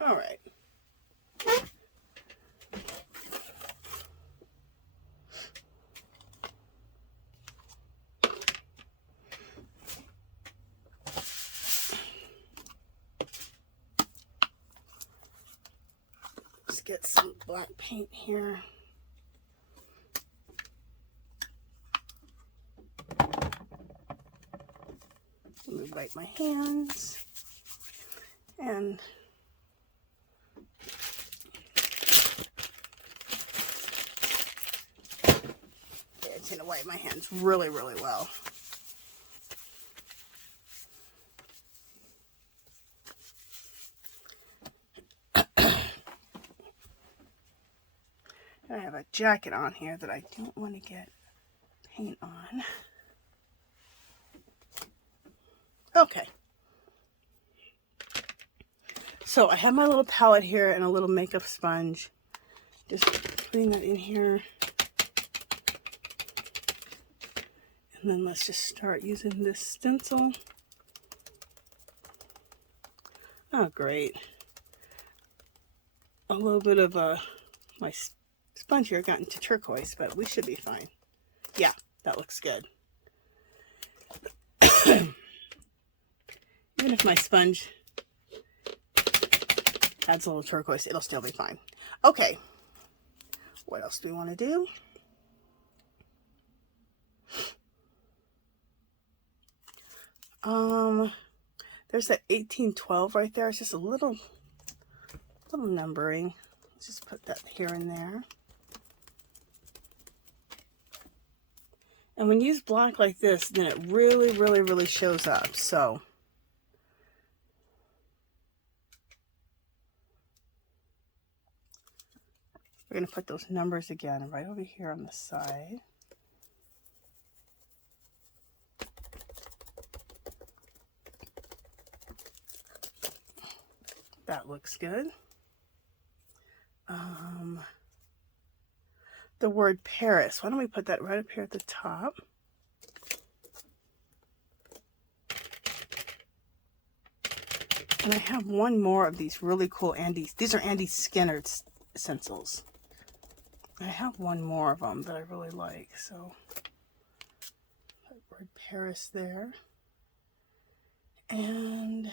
All right. Let's get some black paint here. Let me wipe my hands and it's going to wipe my hands really, really well. I have a jacket on here that I don't want to get paint on. Okay. So I have my little palette here and a little makeup sponge. Just putting that in here. And then let's just start using this stencil. Oh, great. A little bit of my sponge here got into turquoise, but we should be fine. Yeah, that looks good. Even if my sponge adds a little turquoise, it'll still be fine. Okay, what else do we want to do? There's that 1812 right there. It's just a little numbering. Let's just put that here and there. And when you use black like this, then it really, really, really shows up. So we're going to put those numbers again right over here on the side. That looks good. The word Paris. Why don't we put that right up here at the top? And I have one more of these really cool Andy. These are Andy Skinner stencils. I have one more of them that I really like. So, that word Paris there. And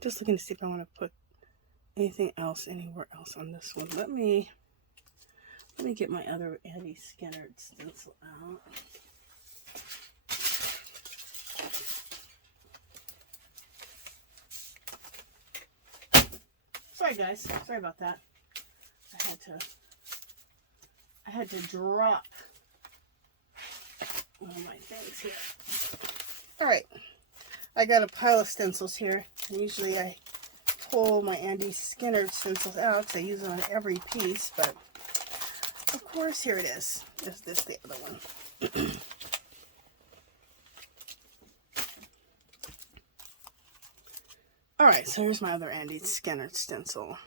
just looking to see if I want to put anything else anywhere else on this one. Let me get my other Andy Skinner stencil out. Sorry guys, sorry about that. I had to drop one of my things here. All right. I got a pile of stencils here. Usually I pull my Andy Skinner stencils out because I use it on every piece, but of course, here it is. Is this the other one? All right, so here's my other Andy Skinner stencil.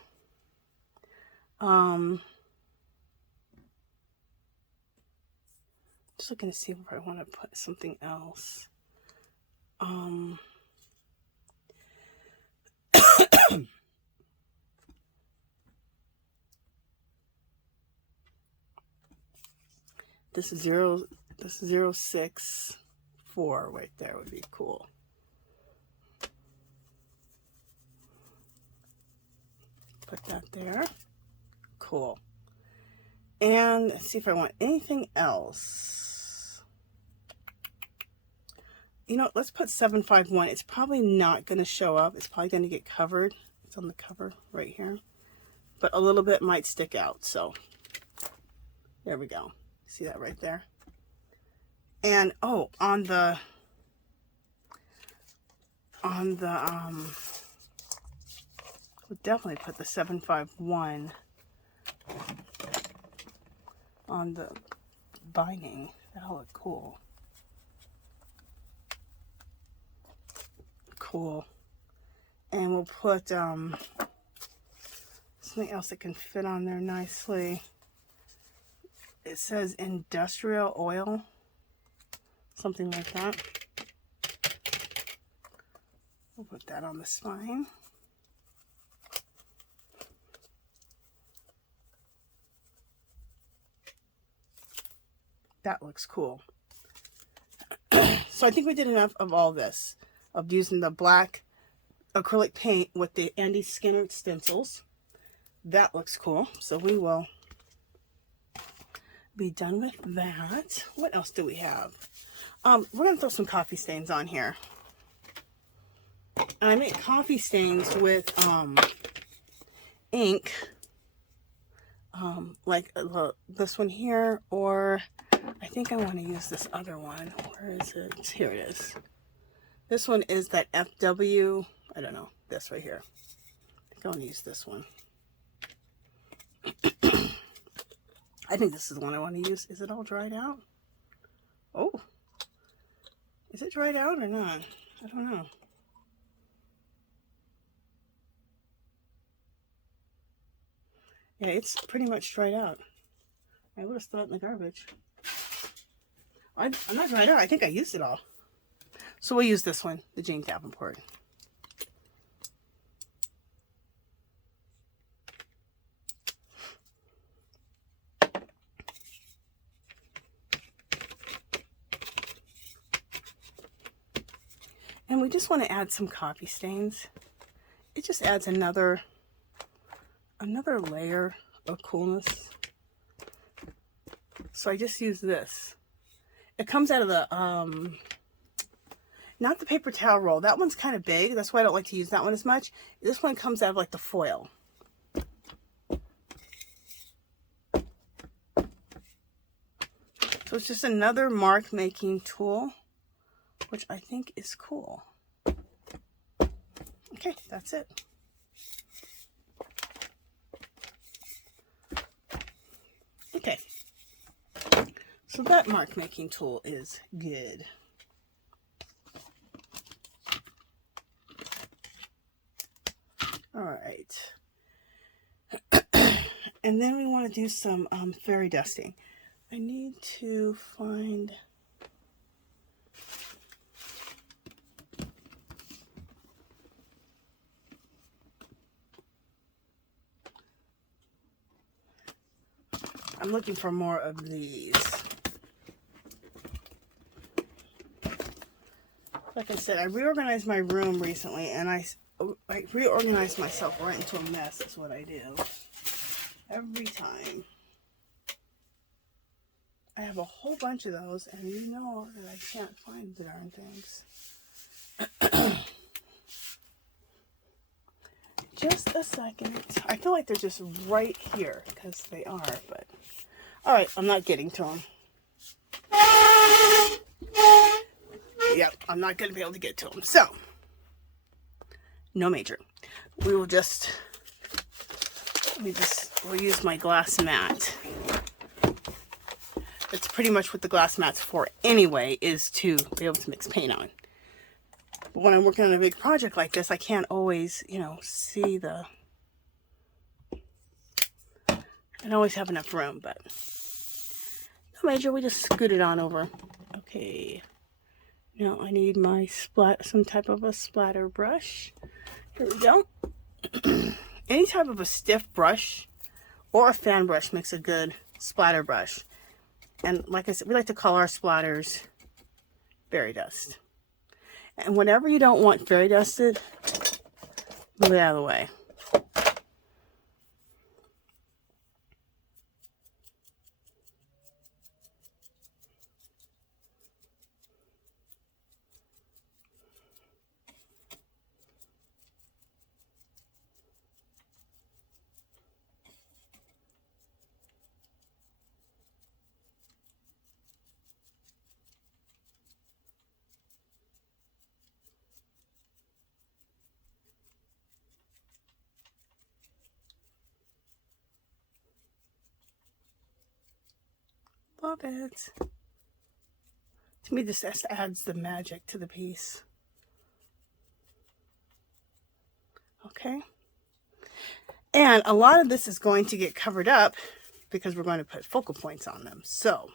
Just looking to see if I want to put something else. This 064 right there would be cool. Put that there. Cool. And let's see if I want anything else. You know, let's put 751. It's probably not going to show up. It's probably going to get covered. It's on the cover right here. But a little bit might stick out. So there we go. See that right there? And oh, on the we'll definitely put the 751 on the binding. That'll look cool. Cool. And we'll put something else that can fit on there nicely. It says industrial oil, something like that. We'll put that on the spine. That looks cool. So I think we did enough of all this, of using the black acrylic paint with the Andy Skinner stencils. That looks cool. So we will be done with that. What else do we have? We're going to throw some coffee stains on here. And I make coffee stains with ink, like this one here, or I think I want to use this other one. Where is it? Here it is. This one is that FW, I don't know, this right here. I think I want to use this one. I think this is the one I want to use. Is it all dried out? Oh. Is it dried out or not? I don't know. Yeah, it's pretty much dried out. I would have thrown it in the garbage. I'm not dried out. I think I used it all. So we'll use this one, the Jane Davenport. And we just want to add some coffee stains. It just adds another layer of coolness. So I just use this. It comes out of the, not the paper towel roll. That one's kind of big. That's why I don't like to use that one as much. This one comes out of like the foil. So it's just another mark making tool, which I think is cool. Okay, that's it. Okay, so that mark making tool is good. All right. And then we want to do some fairy dusting. I need to find... I'm looking for more of these. Like I said, I reorganized my room recently, and I reorganized myself right into a mess. That's what I do. Every time. I have a whole bunch of those, and you know that I can't find the darn things. Just a second. I feel like they're just right here, because they are, but... Alright, I'm not getting to them. Yep, I'm not going to be able to get to them. So, no major. We will just... we'll use my glass mat It's pretty much what the glass mat's for anyway, is to be able to mix paint on. But when I'm working on a big project like this, I can't always, you know, see the... I don't always have enough room, but no major, we just scoot it on over. Okay. Now I need my some type of a splatter brush. Here we go. Any type of a stiff brush or a fan brush makes a good splatter brush. And like I said, we like to call our splatters fairy dust. And whenever you don't want fairy dusted, move it out of the way. Love it. To me, this just adds the magic to the piece. Okay. And a lot of this is going to get covered up because we're going to put focal points on them. So,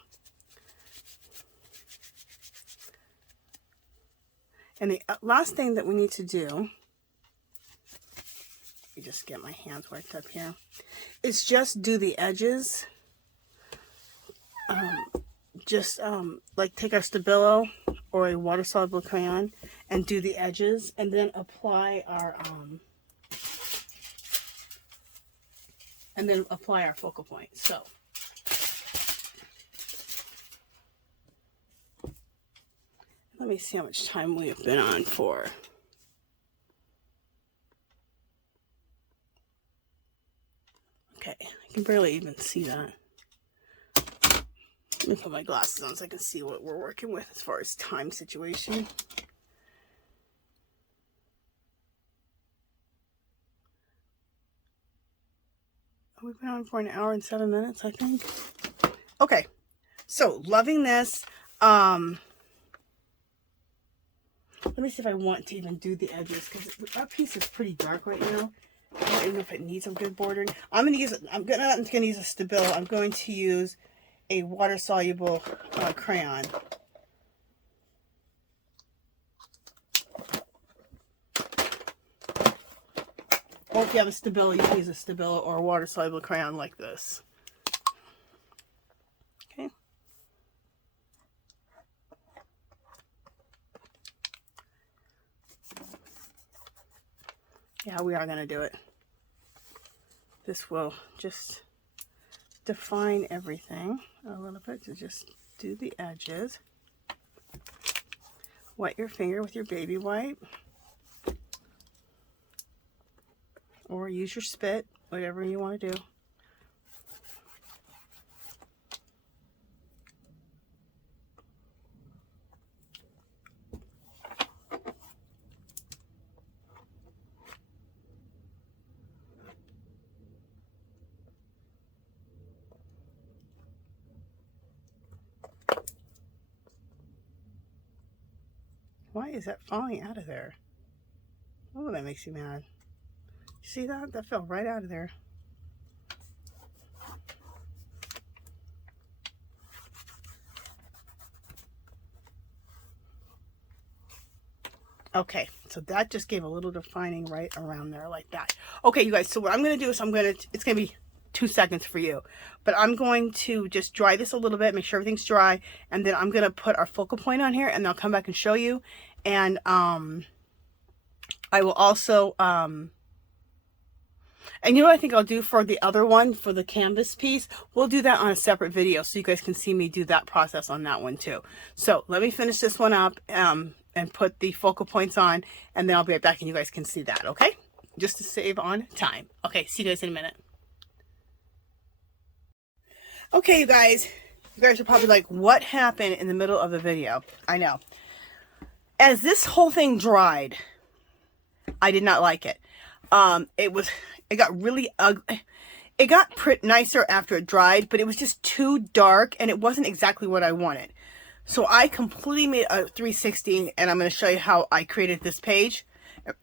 and the last thing that we need to do, let me just get my hands wiped up here, is just do the edges. Like take our Stabilo or a water-soluble crayon and do the edges, and then apply our focal point. So let me see how much time we have been on for. Okay, I can barely even see that. Let me put my glasses on so I can see what we're working with as far as time situation. We've been on for an hour and 7 minutes, I think. Okay, so loving this. Let me see if I want to even do the edges, because our piece is pretty dark right now. I don't even know if it needs some good bordering. I'm not going to use a Stabilo. I'm going to use a water-soluble crayon. Or if you have a Stabilo, you can use a Stabilo or a water-soluble crayon like this. Okay. Yeah, we are going to do it. This will just define everything a little bit, to just do the edges. Wet your finger with your baby wipe, or use your spit, whatever you want to do. Why is that falling out of there? Oh, that makes you mad. You see that? That fell right out of there. Okay, so that just gave a little defining right around there like that. Okay, you guys, so what I'm going to do is it's going to be 2 seconds for you, but I'm going to just dry this a little bit, make sure everything's dry, and then I'm going to put our focal point on here, and then I'll come back and show you. And I will also and you know what I think I'll do for the other one, for the canvas piece? We'll do that on a separate video so you guys can see me do that process on that one too. So let me finish this one up and put the focal points on, and then I'll be right back and you guys can see that, okay? Just to save on time. Okay, see you guys in a minute. Okay, you guys are probably like, what happened in the middle of the video? I know. As this whole thing dried, I did not like it. It got really ugly. It got nicer after it dried, but it was just too dark and it wasn't exactly what I wanted. So I completely made a 360, and I'm going to show you how I created this page,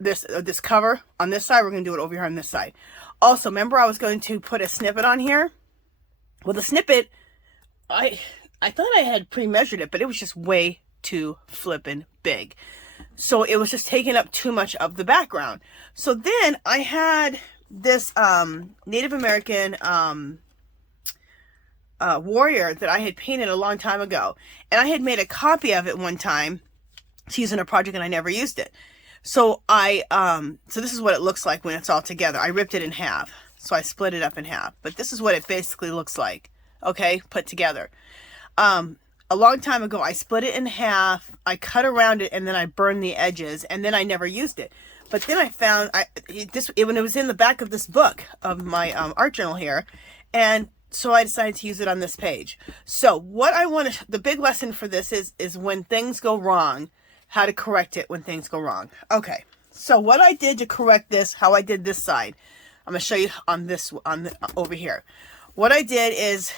this cover on this side. We're going to do it over here on this side. Also, remember I was going to put a snippet on here? Well, the snippet, I thought I had pre-measured it, but it was just way too flippin' big. So it was just taking up too much of the background. So then I had this Native American warrior that I had painted a long time ago, and I had made a copy of it one time to use in a project, and I never used it. So so this is what it looks like when it's all together. I ripped it in half, so I split it up in half, but this is what it basically looks like, okay, put together. A long time ago, I split it in half, I cut around it, and then I burned the edges, and then I never used it. But then I found when it was in the back of this book of my art journal here, and so I decided to use it on this page. So what I want to, the big lesson for this is when things go wrong, how to correct it when things go wrong. Okay, so what I did to correct this, how I did this side, I'm going to show you on this, over here. What I did is,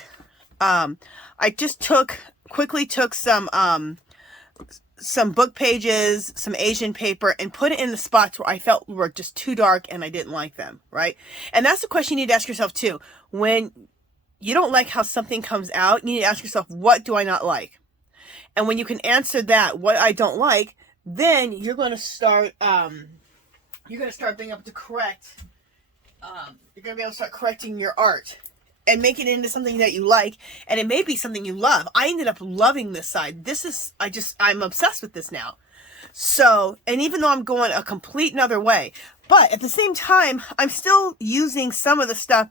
I just quickly took some book pages, some Asian paper, and put it in the spots where I felt were just too dark and I didn't like them, right? And that's the question you need to ask yourself too. When you don't like how something comes out, you need to ask yourself, what do I not like? And when you can answer that, what I don't like, then you're going to start, being able to correct, you're going to be able to start correcting your art and make it into something that you like. And it may be something you love. I ended up loving this side. I'm obsessed with this now. So, and even though I'm going a complete another way, but at the same time, I'm still using some of the stuff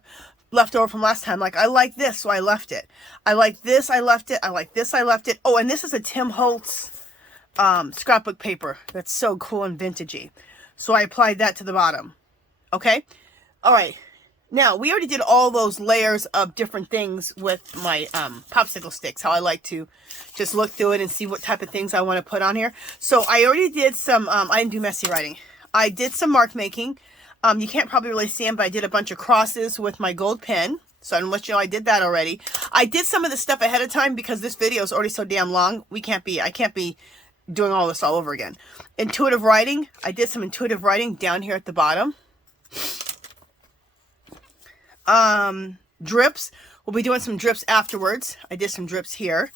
left over from last time. Like, I like this, so I left it. I like this, I left it. I like this, I left it. Oh, and this is a Tim Holtz scrapbook paper. That's so cool and vintagey. So I applied that to the bottom. Okay? All right. Now, we already did all those layers of different things with my popsicle sticks, how I like to just look through it and see what type of things I want to put on here. So I already did some, I didn't do messy writing. I did some mark making. You can't probably really see them, but I did a bunch of crosses with my gold pen. So I'm going to let you know I did that already. I did some of this stuff ahead of time because this video is already so damn long. I can't be doing all this all over again. Intuitive writing. I did some intuitive writing down here at the bottom. Drips. We'll be doing some drips afterwards. I did some drips here.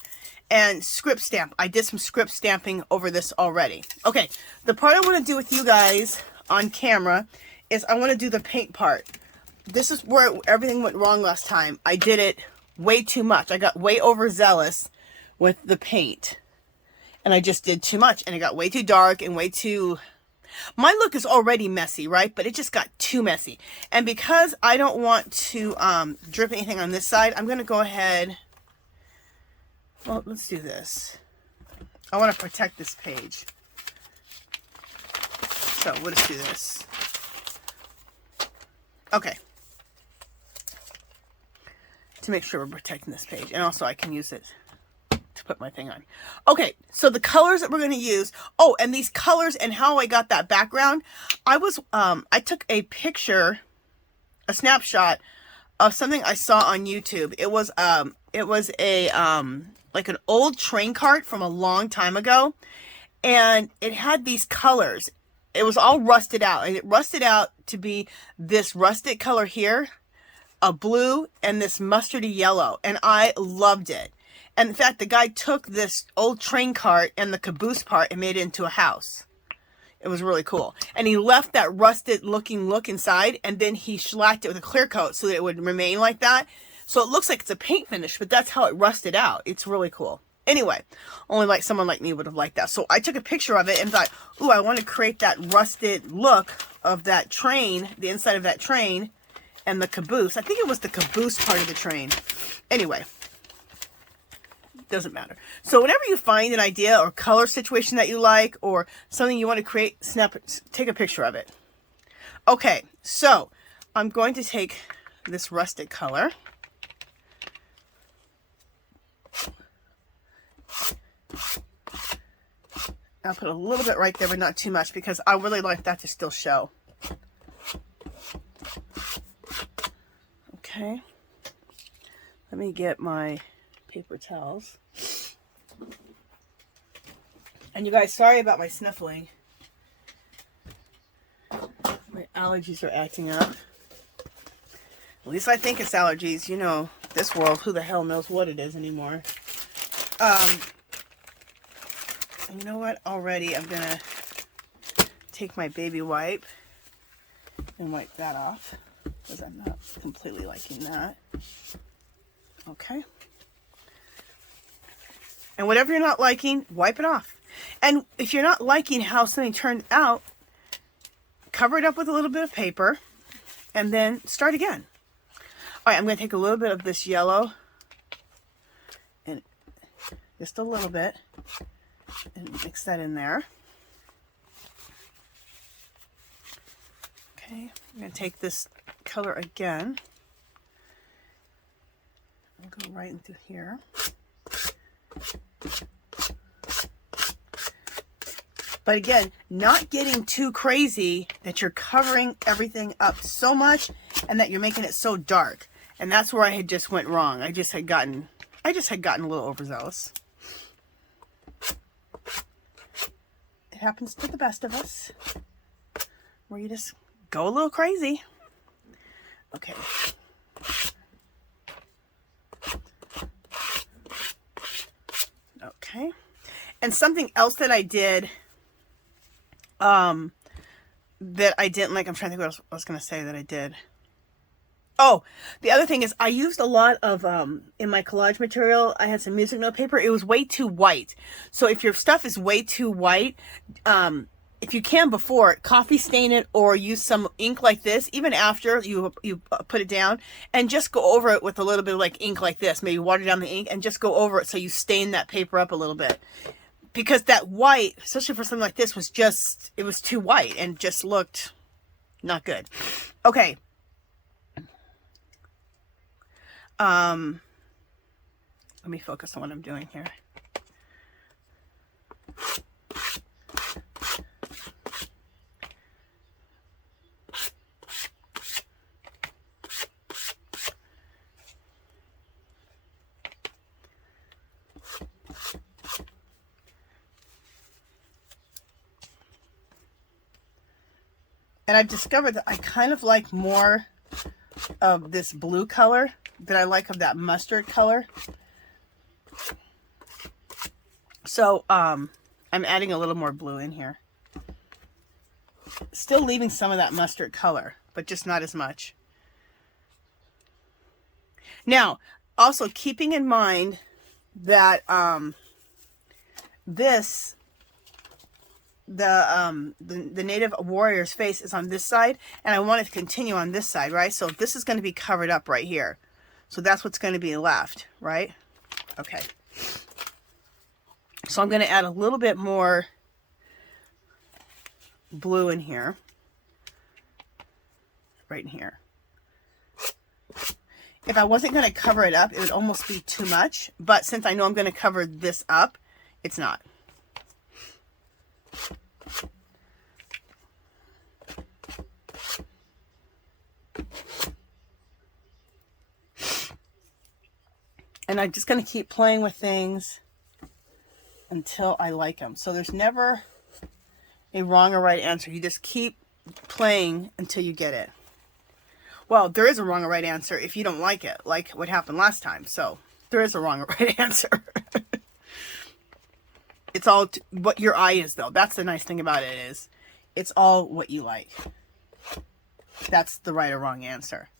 And script stamp. I did some script stamping over this already. Okay, the part I want to do with you guys on camera is I want to do the paint part. This is where everything went wrong last time. I did it way too much. I got way overzealous with the paint. And I just did too much. And it got way too dark and way too... My look is already messy, right? But it just got too messy. And because I don't want to drip anything on this side, I'm going to go ahead... Well, let's do this. I want to protect this page. So, we'll just do this. Okay. To make sure we're protecting this page. And also I can use it to put my thing on. Okay, so the colors that we're going to use. Oh, and these colors and how I got that background. I took a picture, a snapshot of something I saw on YouTube. It was like an old train cart from a long time ago. And it had these colors. It was all rusted out, and it rusted out to be this rusted color here, a blue, and this mustardy yellow, and I loved it. And in fact, the guy took this old train cart and the caboose part and made it into a house. It was really cool. And he left that rusted looking look inside, and then he shellacked it with a clear coat so that it would remain like that. So it looks like it's a paint finish, but that's how it rusted out. It's really cool. Anyway, only like someone like me would have liked that. So I took a picture of it and thought, ooh, I want to create that rusted look of that train, the inside of that train, and the caboose. I think it was the caboose part of the train. Anyway, doesn't matter. So whenever you find an idea or color situation that you like or something you want to create, take a picture of it. Okay, so I'm going to take this rusted color. I'll put a little bit right there, but not too much, because I really like that to still show. Okay. Let me get my paper towels. And you guys, sorry about my sniffling. My allergies are acting up. At least I think it's allergies. You know, this world, who the hell knows what it is anymore. You know what? Already I'm going to take my baby wipe and wipe that off, because I'm not completely liking that. Okay. And whatever you're not liking, wipe it off. And if you're not liking how something turned out, cover it up with a little bit of paper and then start again. All right, I'm going to take a little bit of this yellow and just a little bit and mix that in there. Okay, I'm going to take this color again. I'll go right into here. But again, not getting too crazy that you're covering everything up so much and that you're making it so dark. And that's where I had just went wrong. I just had gotten a little overzealous. It happens to the best of us, where you just go a little crazy. Okay. Okay. And something else that I did that I didn't like, I'm trying to think what else I was going to say that I did. Oh, the other thing is I used a lot of, in my collage material, I had some music note paper. It was way too white. So if your stuff is way too white, if you can before, coffee stain it or use some ink like this, even after you put it down, and just go over it with a little bit of like ink like this. Maybe water down the ink and just go over it so you stain that paper up a little bit. Because that white, especially for something like this, was just, it was too white and just looked not good. Okay. Let me focus on what I'm doing here. And I've discovered that I kind of like more of this blue color than I like of that mustard color. So I'm adding a little more blue in here. Still leaving some of that mustard color, but just not as much. Now, also keeping in mind that the native warrior's face is on this side, and I want it to continue on this side, right? So this is going to be covered up right here. So that's what's going to be left, right? Okay. So I'm going to add a little bit more blue in here. Right in here. If I wasn't going to cover it up, it would almost be too much. But since I know I'm going to cover this up, it's not. And I'm just going to keep playing with things until I like them. So there's never a wrong or right answer. You just keep playing until you get it. Well, there is a wrong or right answer if you don't like it, like what happened last time. So there is a wrong or right answer. It's all what your eye is, though. That's the nice thing about it, is it's all what you like. That's the right or wrong answer.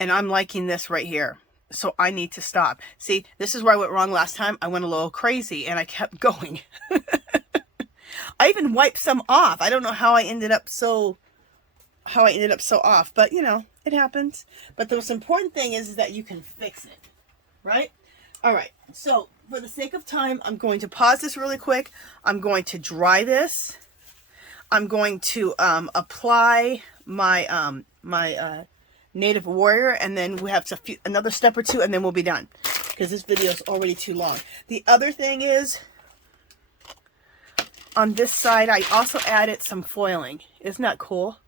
And I'm liking this right here. So I need to stop. See, this is where I went wrong last time. I went a little crazy and I kept going. I even wiped some off. I don't know how I ended up so off, but you know, it happens. But the most important thing is that you can fix it, right? All right. So for the sake of time, I'm going to pause this really quick. I'm going to dry this. I'm going to apply my native warrior, and then we have another step or two, and then we'll be done, because this video is already too long. The other thing is, on this side, I also added some foiling. Isn't that cool?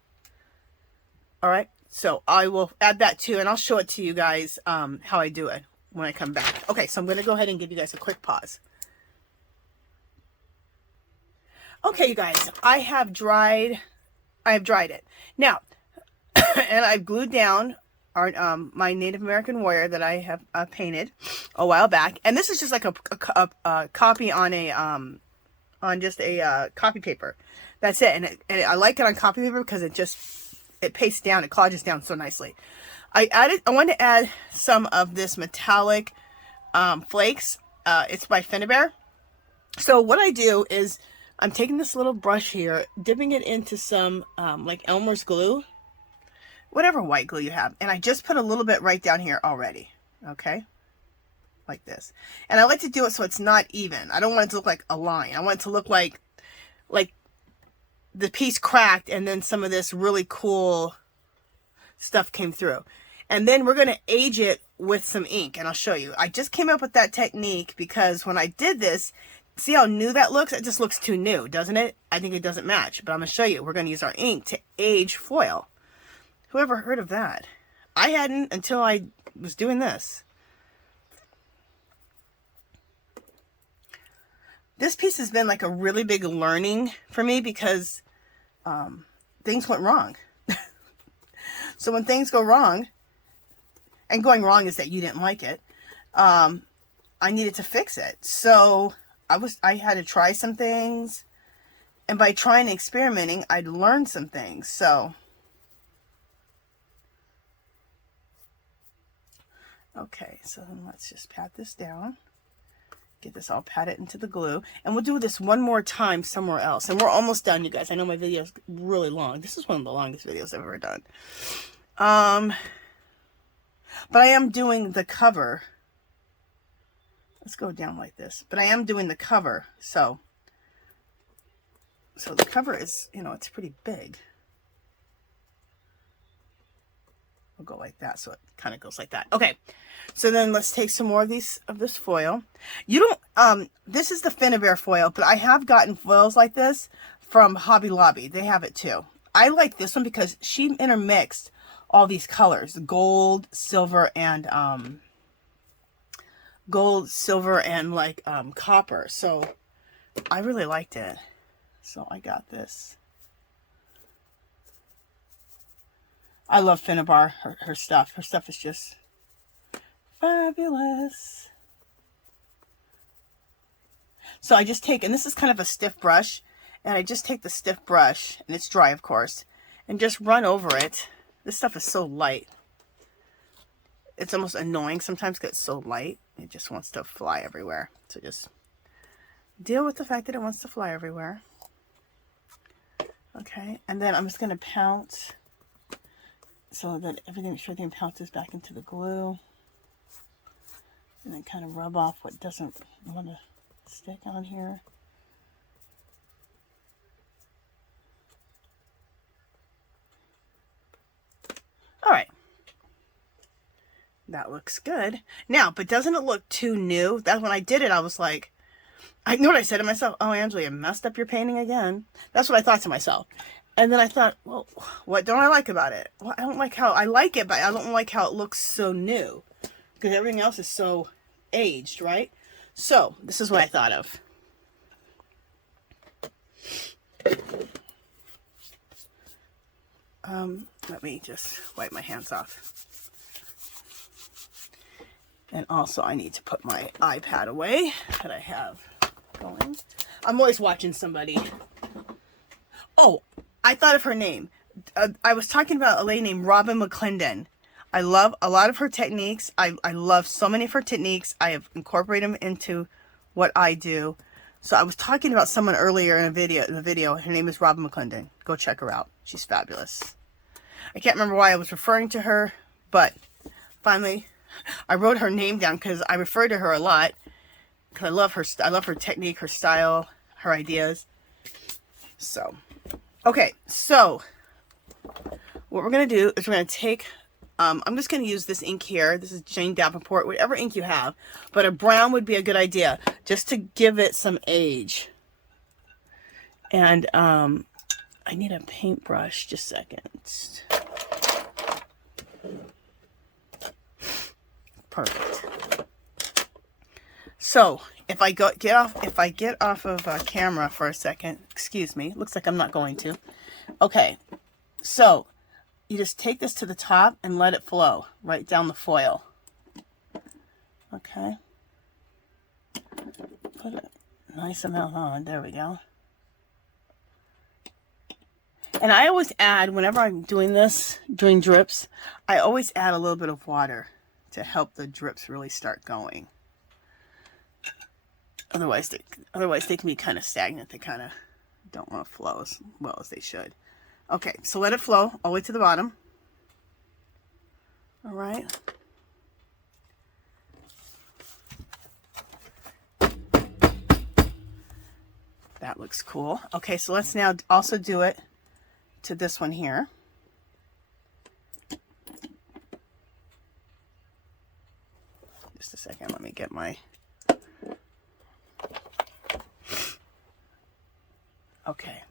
All right, so I will add that too, and I'll show it to you guys how I do it when I come back. Okay, so I'm going to go ahead and give you guys a quick pause. Okay, you guys, I have dried it. Now, and I've glued down our, my Native American warrior that I have painted a while back. And this is just like a copy on a, on just a copy paper. That's it. And I like it on copy paper because it pastes down, it collages down so nicely. I wanted to add some of this metallic flakes. It's by Finnebear. So what I do is I'm taking this little brush here, dipping it into some like Elmer's glue, whatever white glue you have. And I just put a little bit right down here already. Okay. Like this. And I like to do it so it's not even. I don't want it to look like a line. I want it to look like the piece cracked and then some of this really cool stuff came through. And then we're going to age it with some ink, and I'll show you. I just came up with that technique because when I did this, see how new that looks? It just looks too new, doesn't it? I think it doesn't match, but I'm going to show you. We're going to use our ink to age foil. Whoever heard of that? I hadn't until I was doing this. This piece has been like a really big learning for me because things went wrong. So when things go wrong, and going wrong is that you didn't like it, I needed to fix it. So I had to try some things, and by trying and experimenting, I'd learned some things. So okay, so then let's just pat this down. Get this all patted into the glue. And we'll do this one more time somewhere else. And we're almost done, you guys. I know my video is really long. This is one of the longest videos I've ever done. But I am doing the cover. Let's go down like this. But I am doing the cover. So the cover is, you know, it's pretty big. We'll go like that, so it kind of goes like that. Okay, so then let's take some more of this foil. You don't, this is the Finnebear foil, but I have gotten foils like this from Hobby Lobby. They have it too. I like this one because she intermixed all these colors, gold, silver, and like copper. So I really liked it. So I got this. I love Finnebear, her stuff. Her stuff is just fabulous. So I just take, and this is kind of a stiff brush, and I just take the stiff brush, and it's dry of course, and just run over it. This stuff is so light. It's almost annoying sometimes because it's so light. It just wants to fly everywhere. So just deal with the fact that it wants to fly everywhere. Okay, and then I'm just going to pounce so that everything pounces back into the glue. And then kind of rub off what doesn't want to stick on here. All right. That looks good. Now, but doesn't it look too new? That's when I did it, I was like, I know what I said to myself. Oh, Angela, you messed up your painting again. That's what I thought to myself. And then I thought, well, what don't I like about it? Well, I don't like how, I like it, but I don't like how it looks so new. Because everything else is so aged, right? So, this is what I thought of. Let me just wipe my hands off. And also, I need to put my iPad away that I have going. I'm always watching somebody. Oh, I thought of her name. I was talking about a lady named Robin McClendon. I love a lot of her techniques. I love so many of her techniques. I have incorporated them into what I do. So I was talking about someone earlier in the video. Her name is Robin McClendon. Go check her out. She's fabulous. I can't remember why I was referring to her, but finally I wrote her name down because I refer to her a lot. Because I love her technique, her style, her ideas. So, okay, so what we're going to do is we're going to take, I'm just going to use this ink here. This is Jane Davenport, whatever ink you have. But a brown would be a good idea, just to give it some age. And I need a paintbrush, just a second. Perfect. So if I get off of camera for a second, excuse me, looks like I'm not going to. Okay, so you just take this to the top and let it flow right down the foil. Okay. Put a nice amount on. There we go. And I always add, whenever I'm doing this, doing drips, I always add a little bit of water to help the drips really start going. Otherwise they can be kind of stagnant. They kind of don't want to flow as well as they should. Okay, so let it flow all the way to the bottom. All right. That looks cool. Okay, so let's now also do it to this one here. Just a second, let me get my... Okay.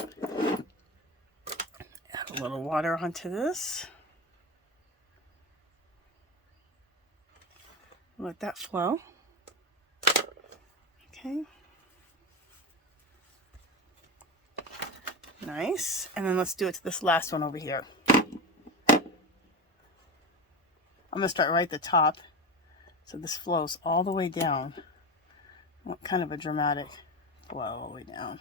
Add a little water onto this. Let that flow. Okay. Nice. And then let's do it to this last one over here. I'm going to start right at the top. So this flows all the way down. I want kind of a dramatic flow all the way down.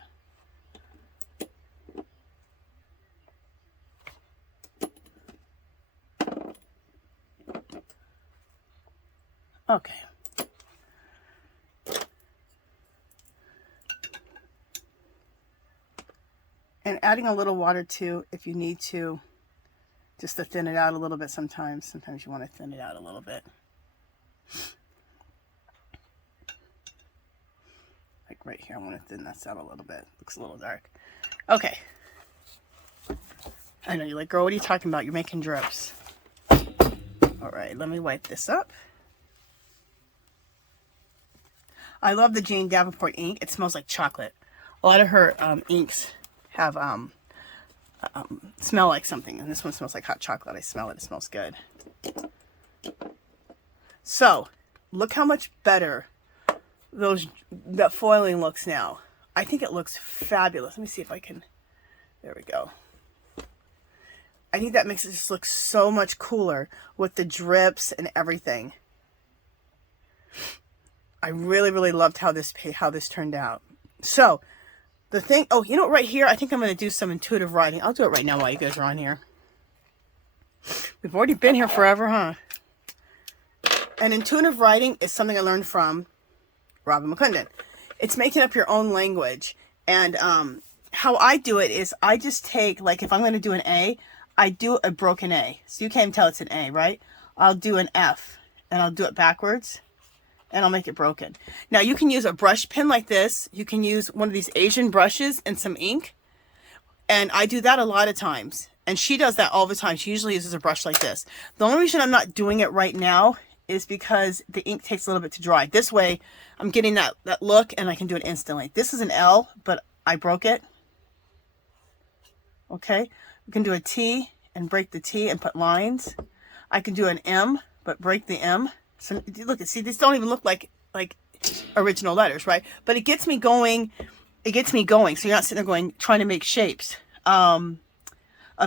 Okay. And adding a little water too, if you need to, just to thin it out a little bit sometimes. Sometimes you want to thin it out a little bit. Like right here, I want to thin this out a little bit. Looks a little dark. Okay. I know you're like, girl, what are you talking about? You're making drips. All right, let me wipe this up. I love the Jane Davenport ink. It smells like chocolate. A lot of her inks have smell like something, and this one smells like hot chocolate. I smell it. It smells good. So look how much better that foiling looks now. I think it looks fabulous. Let me see if I can. There we go. I think that makes it just look so much cooler with the drips and everything. I really, really loved how this turned out. So the thing, oh, you know, right here, I think I'm going to do some intuitive writing. I'll do it right now while you guys are on here. We've already been here forever, huh? And intuitive writing is something I learned from Robin McClendon. It's making up your own language. And how I do it is I just take, like if I'm going to do an A, I do a broken A. So you can't even tell it's an A, right? I'll do an F and I'll do it backwards. And I'll make it broken. Now you can use a brush pen like this. You can use one of these Asian brushes and some ink. And I do that a lot of times. And she does that all the time. She usually uses a brush like this. The only reason I'm not doing it right now is because the ink takes a little bit to dry. This way I'm getting that look and I can do it instantly. This is an L, but I broke it. Okay. We can do a T and break the T and put lines. I can do an M, but break the M. So look, see, these don't even look like original letters, right? But it gets me going. It gets me going. So you're not sitting there trying to make shapes. A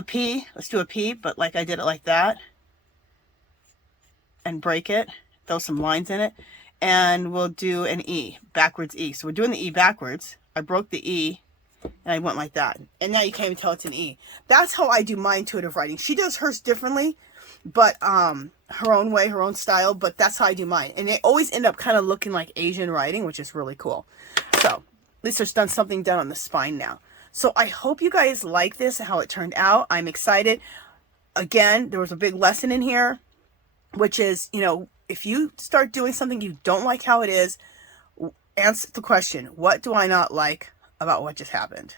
P, let's do a P, but like I did it like that. And break it. Throw some lines in it. And we'll do an E, backwards E. So we're doing the E backwards. I broke the E and I went like that. And now you can't even tell it's an E. That's how I do my intuitive writing. She does hers differently, but her own way, her own style, but that's how I do mine. And they always end up kind of looking like Asian writing, which is really cool. So at least there's something done on the spine now. So I hope you guys like this and how it turned out. I'm excited. Again, there was a big lesson in here, which is, you know, if you start doing something you don't like how it is, answer the question, what do I not like about what just happened?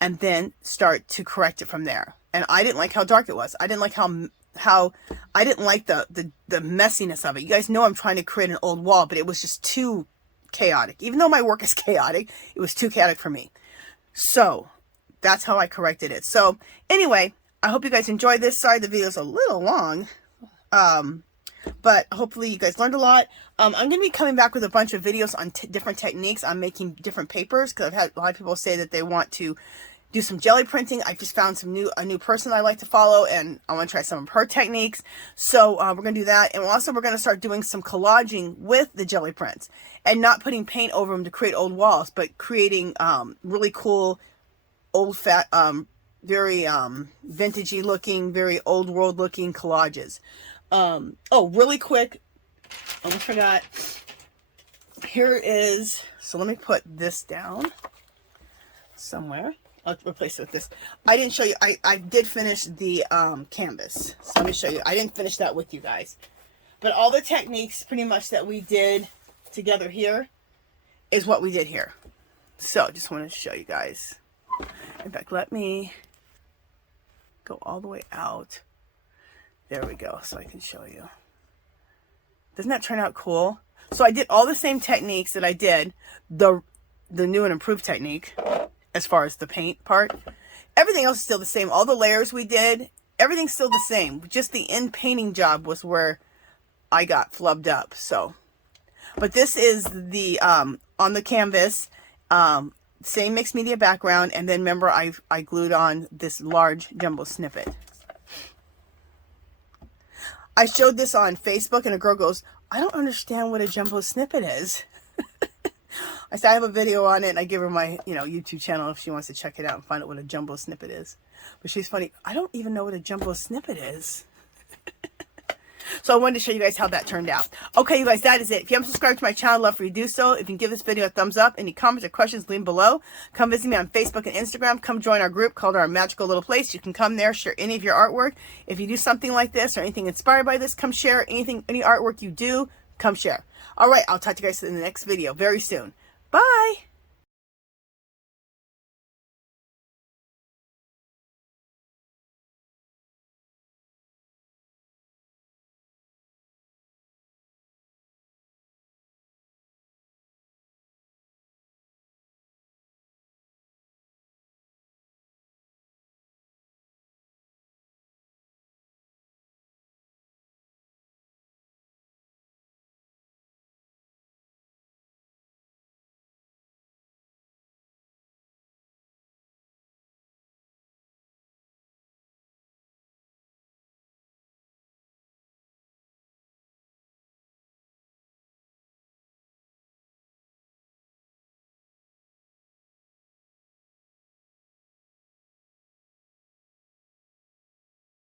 And then start to correct it from there. And I didn't like how dark it was. I didn't like how I didn't like the messiness of it. You guys know I'm trying to create an old wall, but it was just too chaotic. Even though my work is chaotic, it was too chaotic for me. So that's how I corrected it. So anyway, I hope you guys enjoyed this. Sorry the video's a little long. But hopefully you guys learned a lot. I'm going to be coming back with a bunch of videos on different techniques on making different papers, because I've had a lot of people say that they want to do some jelly printing. I just found a new person I like to follow, and I want to try some of her techniques. So we're going to do that. And also we're going to start doing some collaging with the jelly prints, and not putting paint over them to create old walls, but creating really cool very vintagey looking, very old world looking collages. Oh, really quick, almost forgot. Here is, so let me put this down somewhere. I'll replace it with this. I didn't show you, I did finish the canvas. So let me show you. I didn't finish that with you guys. But all the techniques pretty much that we did together here is what we did here. So just wanted to show you guys. In fact, let me go all the way out. There we go, so I can show you. Doesn't that turn out cool? So I did all the same techniques that I did, the new and improved technique, as far as the paint part. Everything else is still the same. All the layers we did, everything's still the same. Just the end painting job was where I got flubbed up. So, but this is the, on the canvas, same mixed media background, and then remember I glued on this large jumbo snippet. I showed this on Facebook, and a girl goes, I don't understand what a jumbo snippet is. I said I have a video on it, and I give her my YouTube channel if she wants to check it out and find out what a jumbo snippet is. But she's funny, I don't even know what a jumbo snippet is. So I wanted to show you guys how that turned out. Okay, you guys, that is it. If you haven't subscribed to my channel, I'd love for you to do so. If you can give this video a thumbs up, any comments or questions, leave them below. Come visit me on Facebook and Instagram. Come join our group called Our Magical Little Place. You can come there, share any of your artwork. If you do something like this or anything inspired by this, come share anything, any artwork you do, come share. All right, I'll talk to you guys in the next video very soon. Bye.